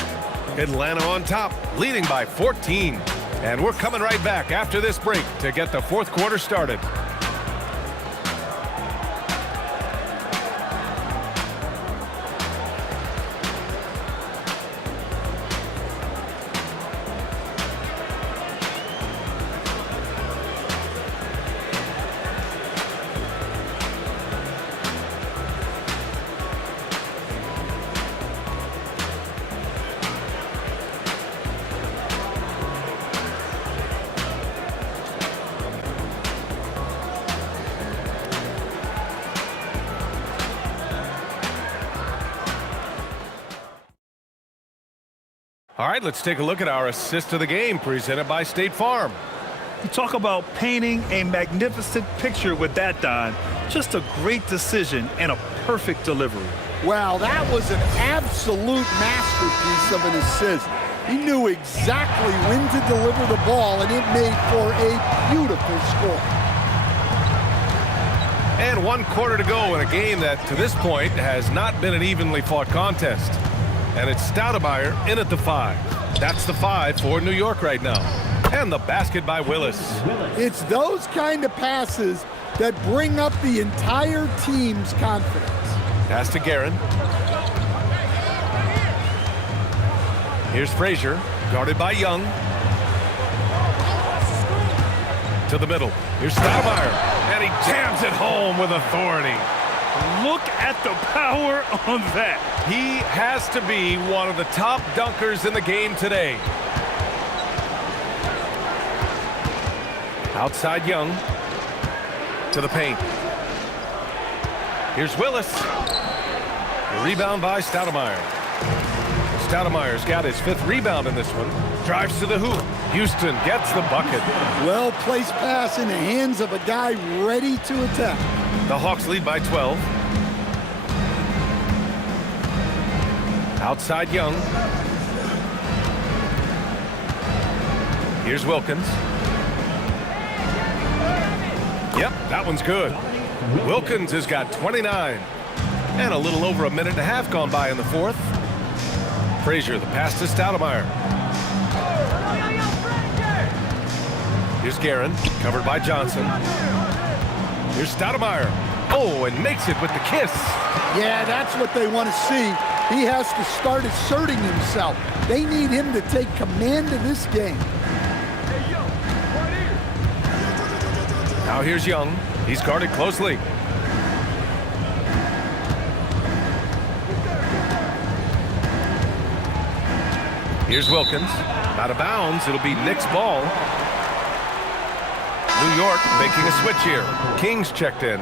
Atlanta on top, leading by 14. And we're coming right back after this break to get the fourth quarter started. All right, let's take a look at our assist of the game presented by State Farm. You talk about painting a magnificent picture with that, Don. Just a great decision and a perfect delivery. Well, that was an absolute masterpiece of an assist. He knew exactly when to deliver the ball, and it made for a beautiful score. And 1 quarter to go in a game that, to this point, has not been an evenly fought contest. And it's Stoudemire in at the 5. That's the 5 for New York right now. And the basket by Willis. It's those kind of passes that bring up the entire team's confidence. Pass to Guerin. Here's Frazier, guarded by Young. To the middle. Here's Stoudemire, and he jams it home with authority. Look at the power on that. He has to be one of the top dunkers in the game today. Outside Young. To the paint. Here's Willis. The rebound by Stoudemire. Stoudemire's got his 5th rebound in this one. Drives to the hoop. Houston gets the bucket. Well-placed pass in the hands of a guy ready to attack. The Hawks lead by 12. Outside Young. Here's Wilkins. Yep, that one's good. Wilkins has got 29. And a little over a minute and a half gone by in the fourth. Frazier, the pass to Stoudemire. Here's Guerin, covered by Johnson. Here's Stoudemire. Oh, and makes it with the kiss. Yeah, that's what they want to see. He has to start asserting himself. They need him to take command of this game. Now here's Young. He's guarded closely. Here's Wilkins. Out of bounds. It'll be Knicks ball. New York making a switch here. Kings checked in.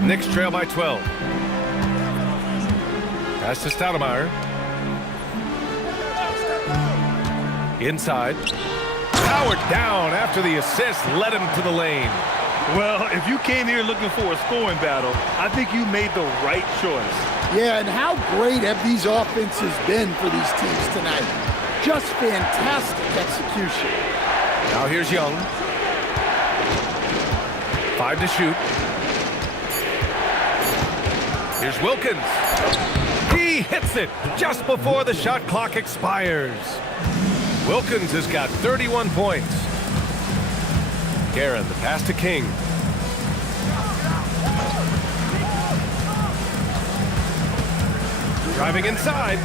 Knicks trail by 12. Pass to Stoudemire. Inside. Powered down after the assist led him to the lane. Well, if you came here looking for a scoring battle, I think you made the right choice. Yeah, and how great have these offenses been for these teams tonight? Just fantastic execution. Now here's Young. 5 to shoot. Here's Wilkins. He hits it just before the shot clock expires. Wilkins has got 31 points. Guerin, the pass to King. Driving inside.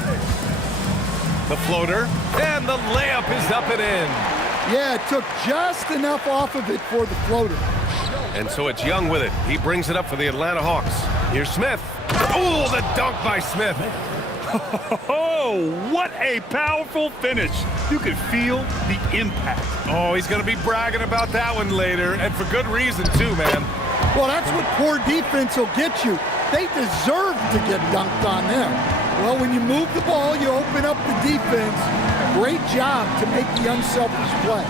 The floater, and the layup is up and in. Yeah, it took just enough off of it for the floater. And so it's Young with it. He brings it up for the Atlanta Hawks. Here's Smith. Oh, the dunk by Smith. Oh, what a powerful finish. You could feel the impact. Oh, he's going to be bragging about that one later, and for good reason, too, man. Well, that's what poor defense will get you. They deserve to get dunked on them. Well, when you move the ball, you open up the defense. Great job to make the unselfish play.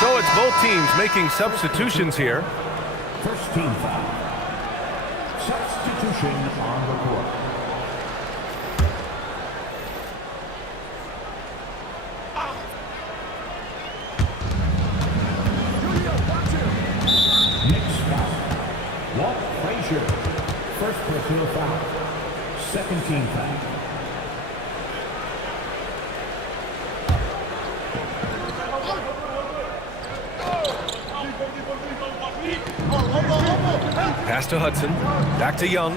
So it's both teams making substitutions here. First team foul. Substitution on the court. personal foul. Second team foul. Pass to Hudson. Back to Young.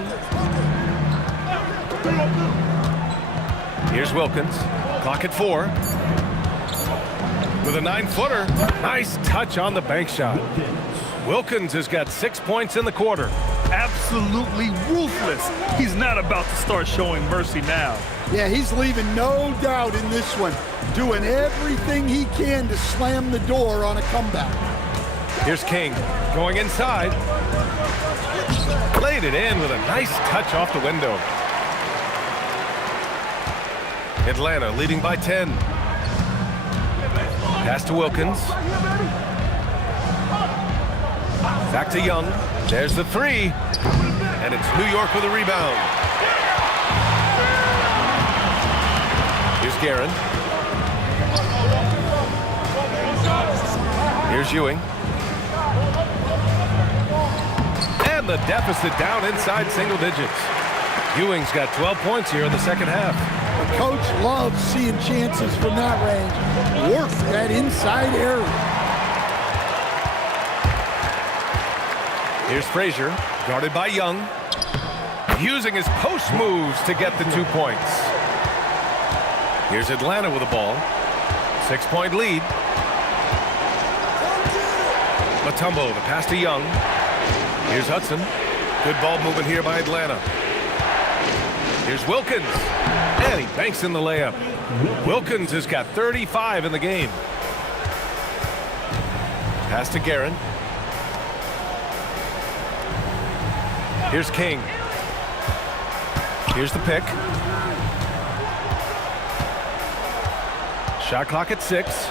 Here's Wilkins. Clock at 4. With a 9-footer. Nice touch on the bank shot. Wilkins has got 6 points in the quarter. Absolutely ruthless. He's not about to start showing mercy now. Yeah, he's leaving no doubt in this one. Doing everything he can to slam the door on a comeback. Here's King. Going inside. Laid it in with a nice touch off the window. Atlanta leading by 10. Pass to Wilkins. Back to Young. There's the 3. And it's New York with a rebound. Here's Guerin. Here's Ewing. And the deficit down inside single digits. Ewing's got 12 points here in the second half. The coach loves seeing chances from that range. Work that inside area. Here's Frazier, guarded by Young. Using his post moves to get the 2 points. Here's Atlanta with the ball. 6-point lead. Mutombo, the pass to Young. Here's Hudson. Good ball movement here by Atlanta. Here's Wilkins. And he banks in the layup. Wilkins has got 35 in the game. Pass to Guerin. Here's King. Here's the pick. Shot clock at 6.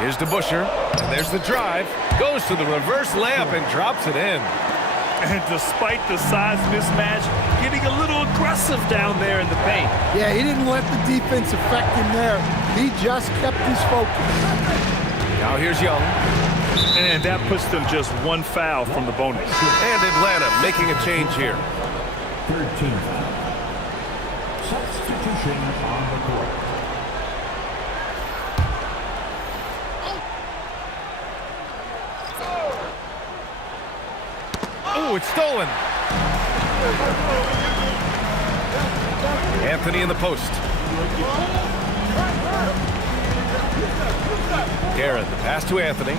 Here's DeBuscher. And there's the drive. Goes to the reverse layup and drops it in. And despite the size mismatch, getting a little aggressive down there in the paint. Yeah, he didn't let the defense affect him there. He just kept his focus. Now here's Young. And that puts them just 1 foul from the bonus. And Atlanta making a change here. Third team foul. Substitution on the court. Oh, it's stolen. Anthony in the post. Garrett, the pass to Anthony.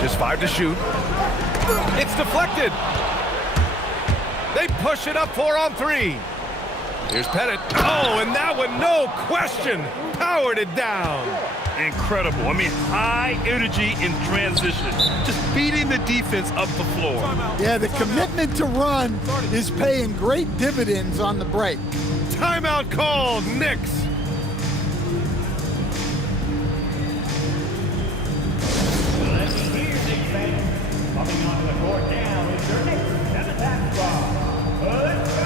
Just 5 to shoot. It's deflected. They push it up 4 on 3. Here's Pettit. Oh, and that one, no question, powered it down. Incredible. I mean, high energy in transition. Just beating the defense up the floor. Yeah, the commitment to run is paying great dividends on the break. Timeout called, Knicks. Let's hear Knicks fans. Coming onto the court now is your Knicks 7th half squad. Let's go!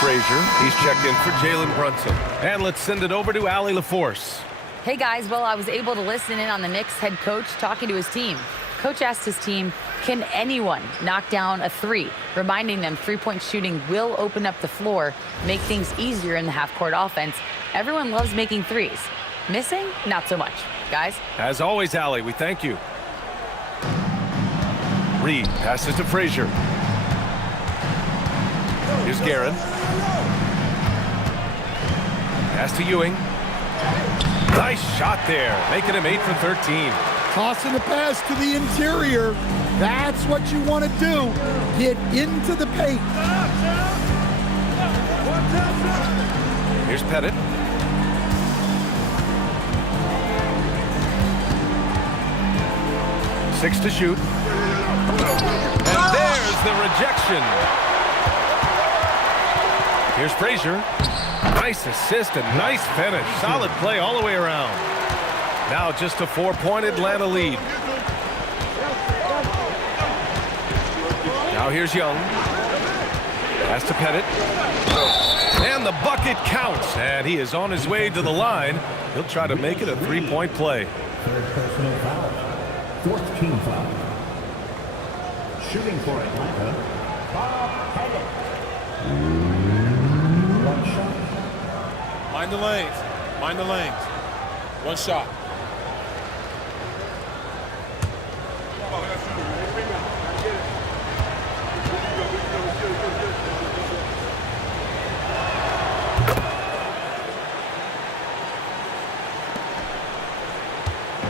Frazier, he's checked in for Jalen Brunson. And let's send it over to Allie LaForce. Hey guys, well, I was able to listen in on the Knicks head coach talking to his team. Coach asked his team, can anyone knock down a 3? Reminding them 3-point shooting will open up the floor, make things easier in the half-court offense. Everyone loves making 3s. Missing? Not so much. guys. As always, Allie, we thank you. Reed passes to Frazier. Here's Guerin. Pass to Ewing. Nice shot there, making him 8 for 13. Tossing the pass to the interior. That's what you want to do. Get into the paint. Here's Pettit. Six to shoot. And there's the rejection. Here's Frazier. Nice assist and nice finish. Solid play all the way around. Now just a 4-point Atlanta lead. Now here's Young. Pass to Pettit. And the bucket counts. And he is on his way to the line. He'll try to make it a 3-point play. Third personal foul. Fourth team foul. Shooting for Atlanta, Bob Pettit. One shot. Mind the lanes. Mind the lanes. One shot.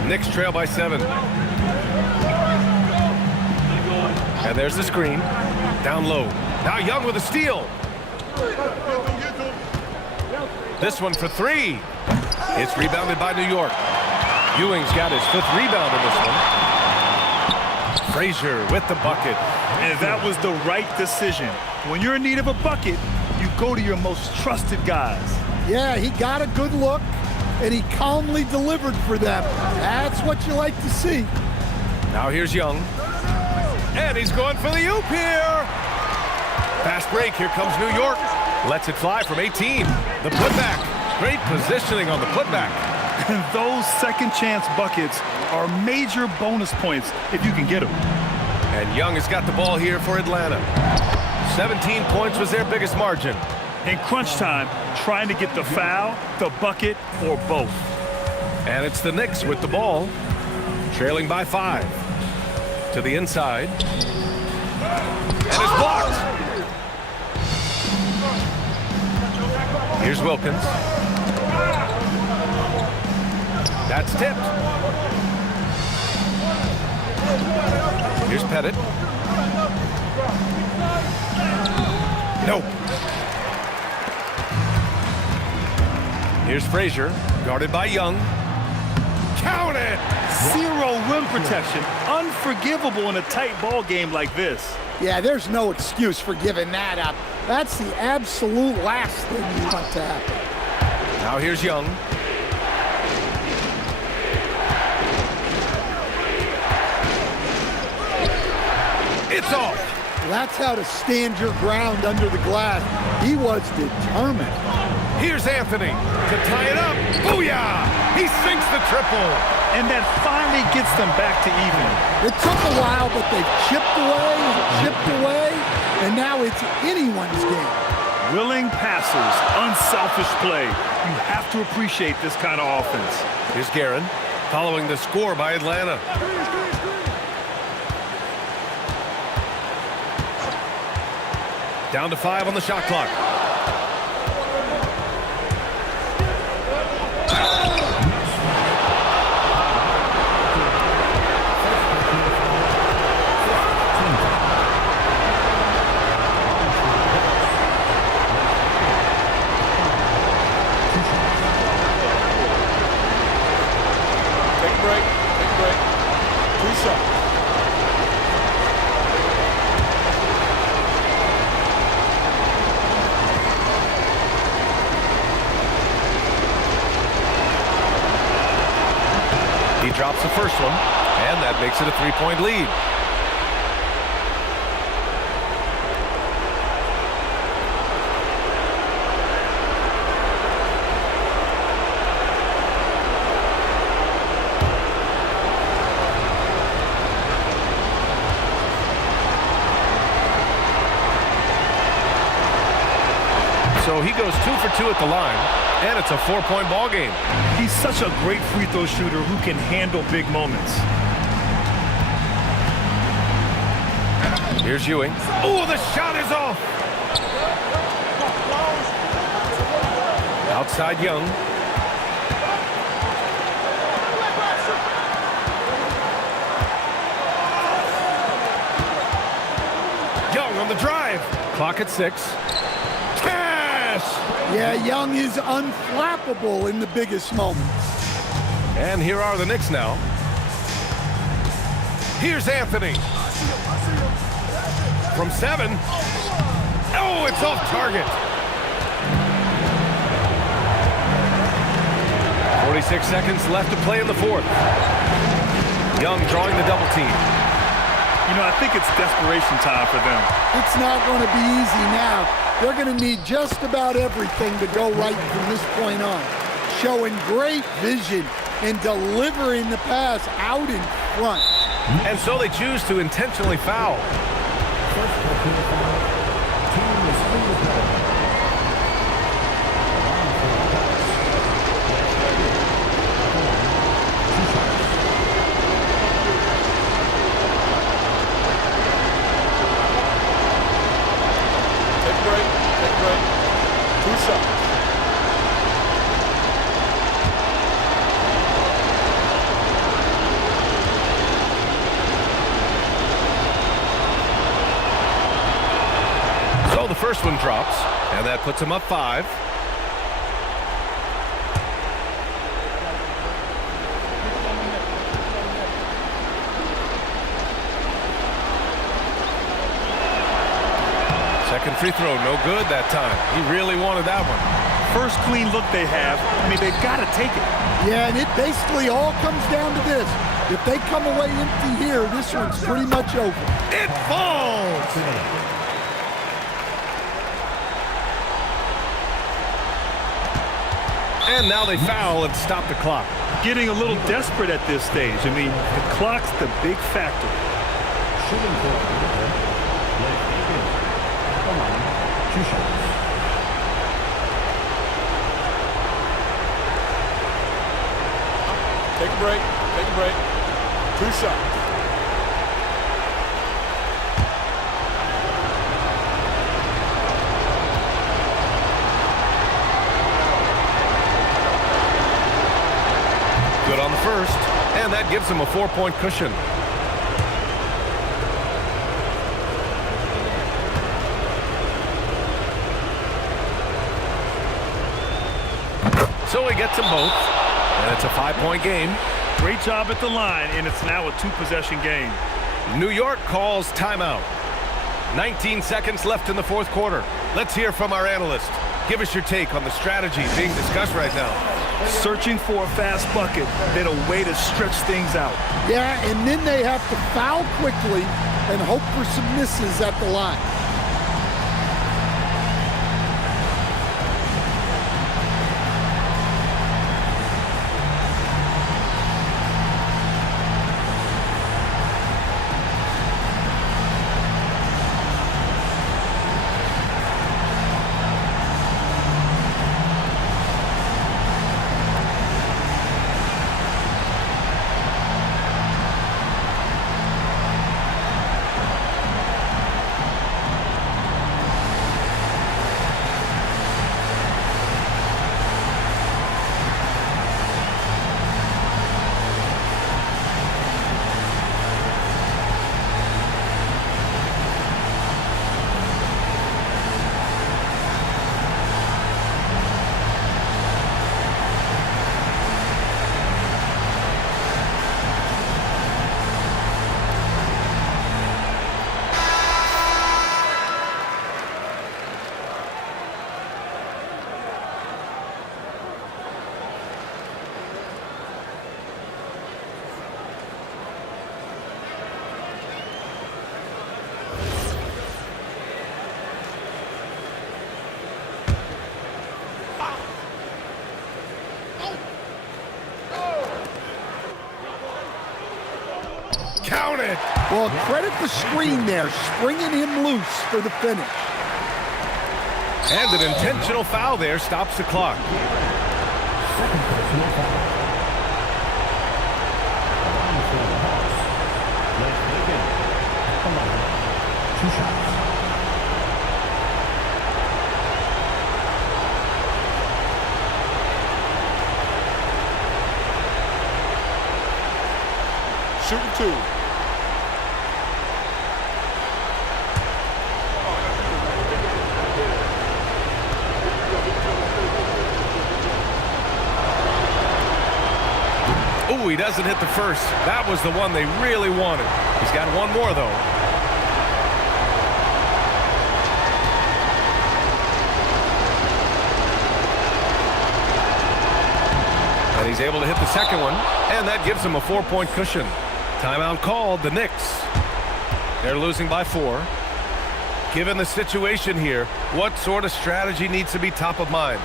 Knicks trail by 7. And there's the screen. Down low. Now Young with a steal. This one for 3. It's rebounded by New York. Ewing's got his 5th rebound in this one. Frazier with the bucket. And that was the right decision. When you're in need of a bucket, you go to your most trusted guys. Yeah, he got a good look, and he calmly delivered for them. That's what you like to see. Now here's Young. And he's going for the oop here. Fast break. Here comes New York. Lets it fly from 18. The putback. Great positioning on the putback. And those second chance buckets are major bonus points if you can get them. And Young has got the ball here for Atlanta. 17 points was their biggest margin. In crunch time, trying to get the foul, the bucket, or both. And it's the Knicks with the ball, trailing by 5. To the inside. And it's blocked. Here's Wilkins. That's tipped. Here's Pettit. Nope. Here's Frazier, guarded by Young. Count it! Zero rim protection. Unforgivable in a tight ball game like this. Yeah, there's no excuse for giving that up. That's the absolute last thing you want to happen. Now here's Young. It's off. That's how to stand your ground under the glass. He was determined. Here's Anthony to tie it up. Booyah! He sinks the triple. And that finally gets them back to even. It took a while, but they've chipped away, and now it's anyone's game. Willing passers, unselfish play. You have to appreciate this kind of offense. Here's Guerin, following the score by Atlanta. Down to 5 on the shot clock. Take a break. Take a break. 2 shots. He drops the first one, and that makes it a 3-point lead. So he goes 2 for 2 at the line, and it's a 4-point ball game. He's such a great free throw shooter who can handle big moments. Here's Ewing. Oh, the shot is off. Outside Young. Young on the drive. Clock at 6. Yeah, Young is unflappable in the biggest moments. And here are the Knicks now. Here's Anthony. From 7. Oh, it's off target. 46 seconds left to play in the fourth. Young drawing the double team. You know, I think it's desperation time for them. It's not going to be easy now. They're going to need just about everything to go right from this point on. Showing great vision and delivering the pass out in front. And so they choose to intentionally foul. So the first one drops, and that puts him up 5. Second free throw, no good that time. He really wanted that one. First clean look they have. I mean, they've got to take it. Yeah, and it basically all comes down to this. If they come away empty here, this one's pretty much over. It falls! And now they foul and stop the clock. Getting a little desperate at this stage. I mean, the clock's the big factor. Take a break. Take a break. 2 shots. Good on the first, and that gives him a 4-point cushion. So he gets them both, and it's a 5-point game. Great job at the line, and it's now a 2-possession game. New York calls timeout. 19 seconds left in the fourth quarter. Let's hear from our analyst. Give us your take on the strategy being discussed right now. Searching for a fast bucket, then a way to stretch things out. Yeah, and then they have to foul quickly and hope for some misses at the line. Count it! Well, credit the screen there, springing him loose for the finish. And an intentional foul there stops the clock. Second personal foul. Line for the Hawks. Let's begin. Come on. 2 shots. Shooting 2. Ooh, he doesn't hit the first. That was the one they really wanted. He's got one more, though. And he's able to hit the second one, and that gives him a 4-point cushion. Timeout called, the Knicks. They're losing by 4. Given the situation here, what sort of strategy needs to be top of mind?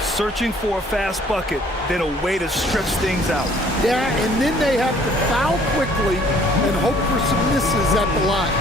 Searching for a fast bucket, then a way to stretch things out. Yeah, and then they have to foul quickly and hope for some misses at the line.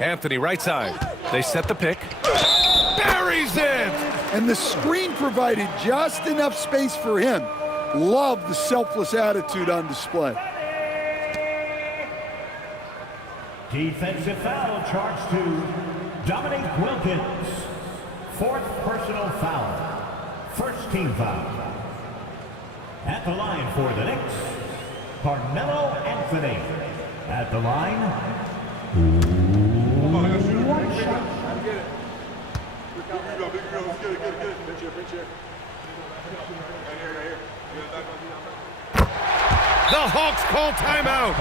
Anthony, right side. They set the pick. Buries it! And the screen provided just enough space for him. Love the selfless attitude on display. Defensive foul charged to Dominique Wilkins. 4th personal foul. First team foul. At the line for the Knicks, Carmelo Anthony. At the line, 1 shot. The Hawks call timeout.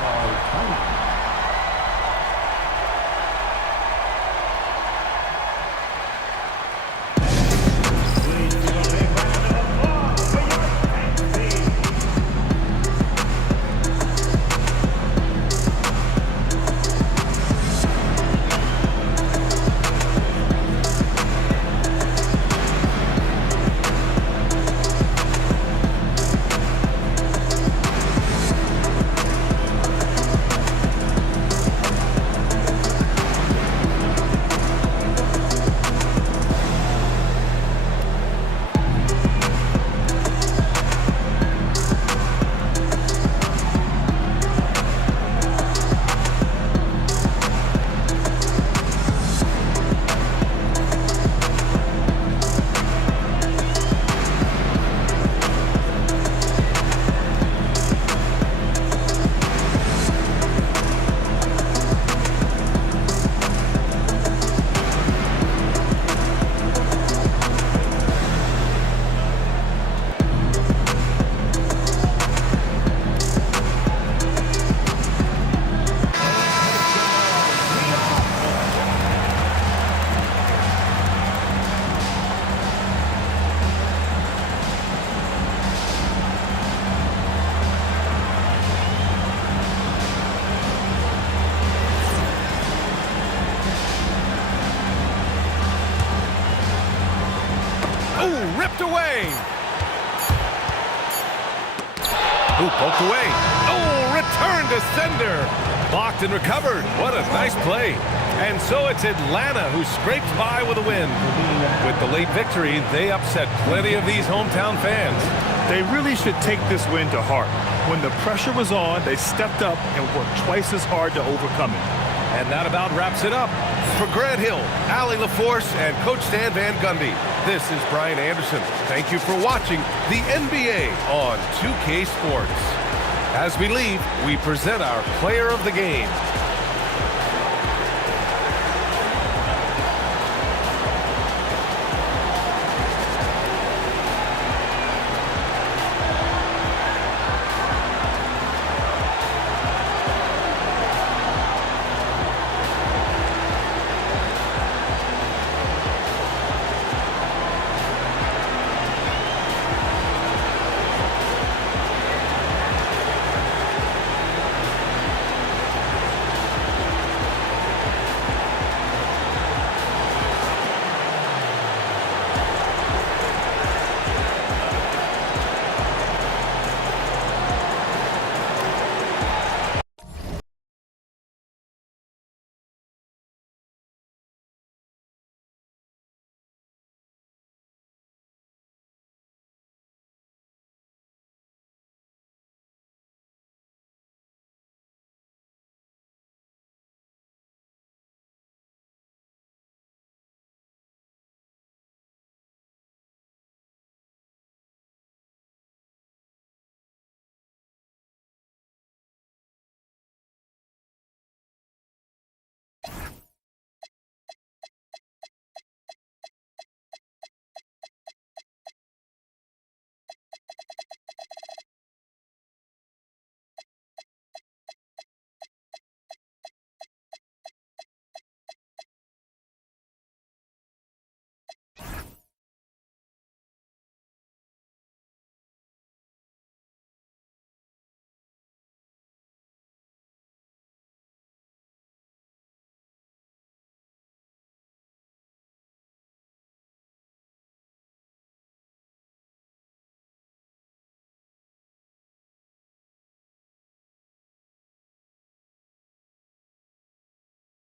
stripped away. Ooh, poked away. Oh, return to sender. Blocked and recovered. What a nice play. And so it's Atlanta who scrapes by with a win. With the late victory, they upset plenty of these hometown fans. They really should take this win to heart. When the pressure was on, they stepped up and worked twice as hard to overcome it. And that about wraps it up. For Grant Hill, Allie LaForce, and Coach Stan Van Gundy, this is Brian Anderson. Thank you for watching the NBA on 2K Sports. As we leave, we present our player of the game.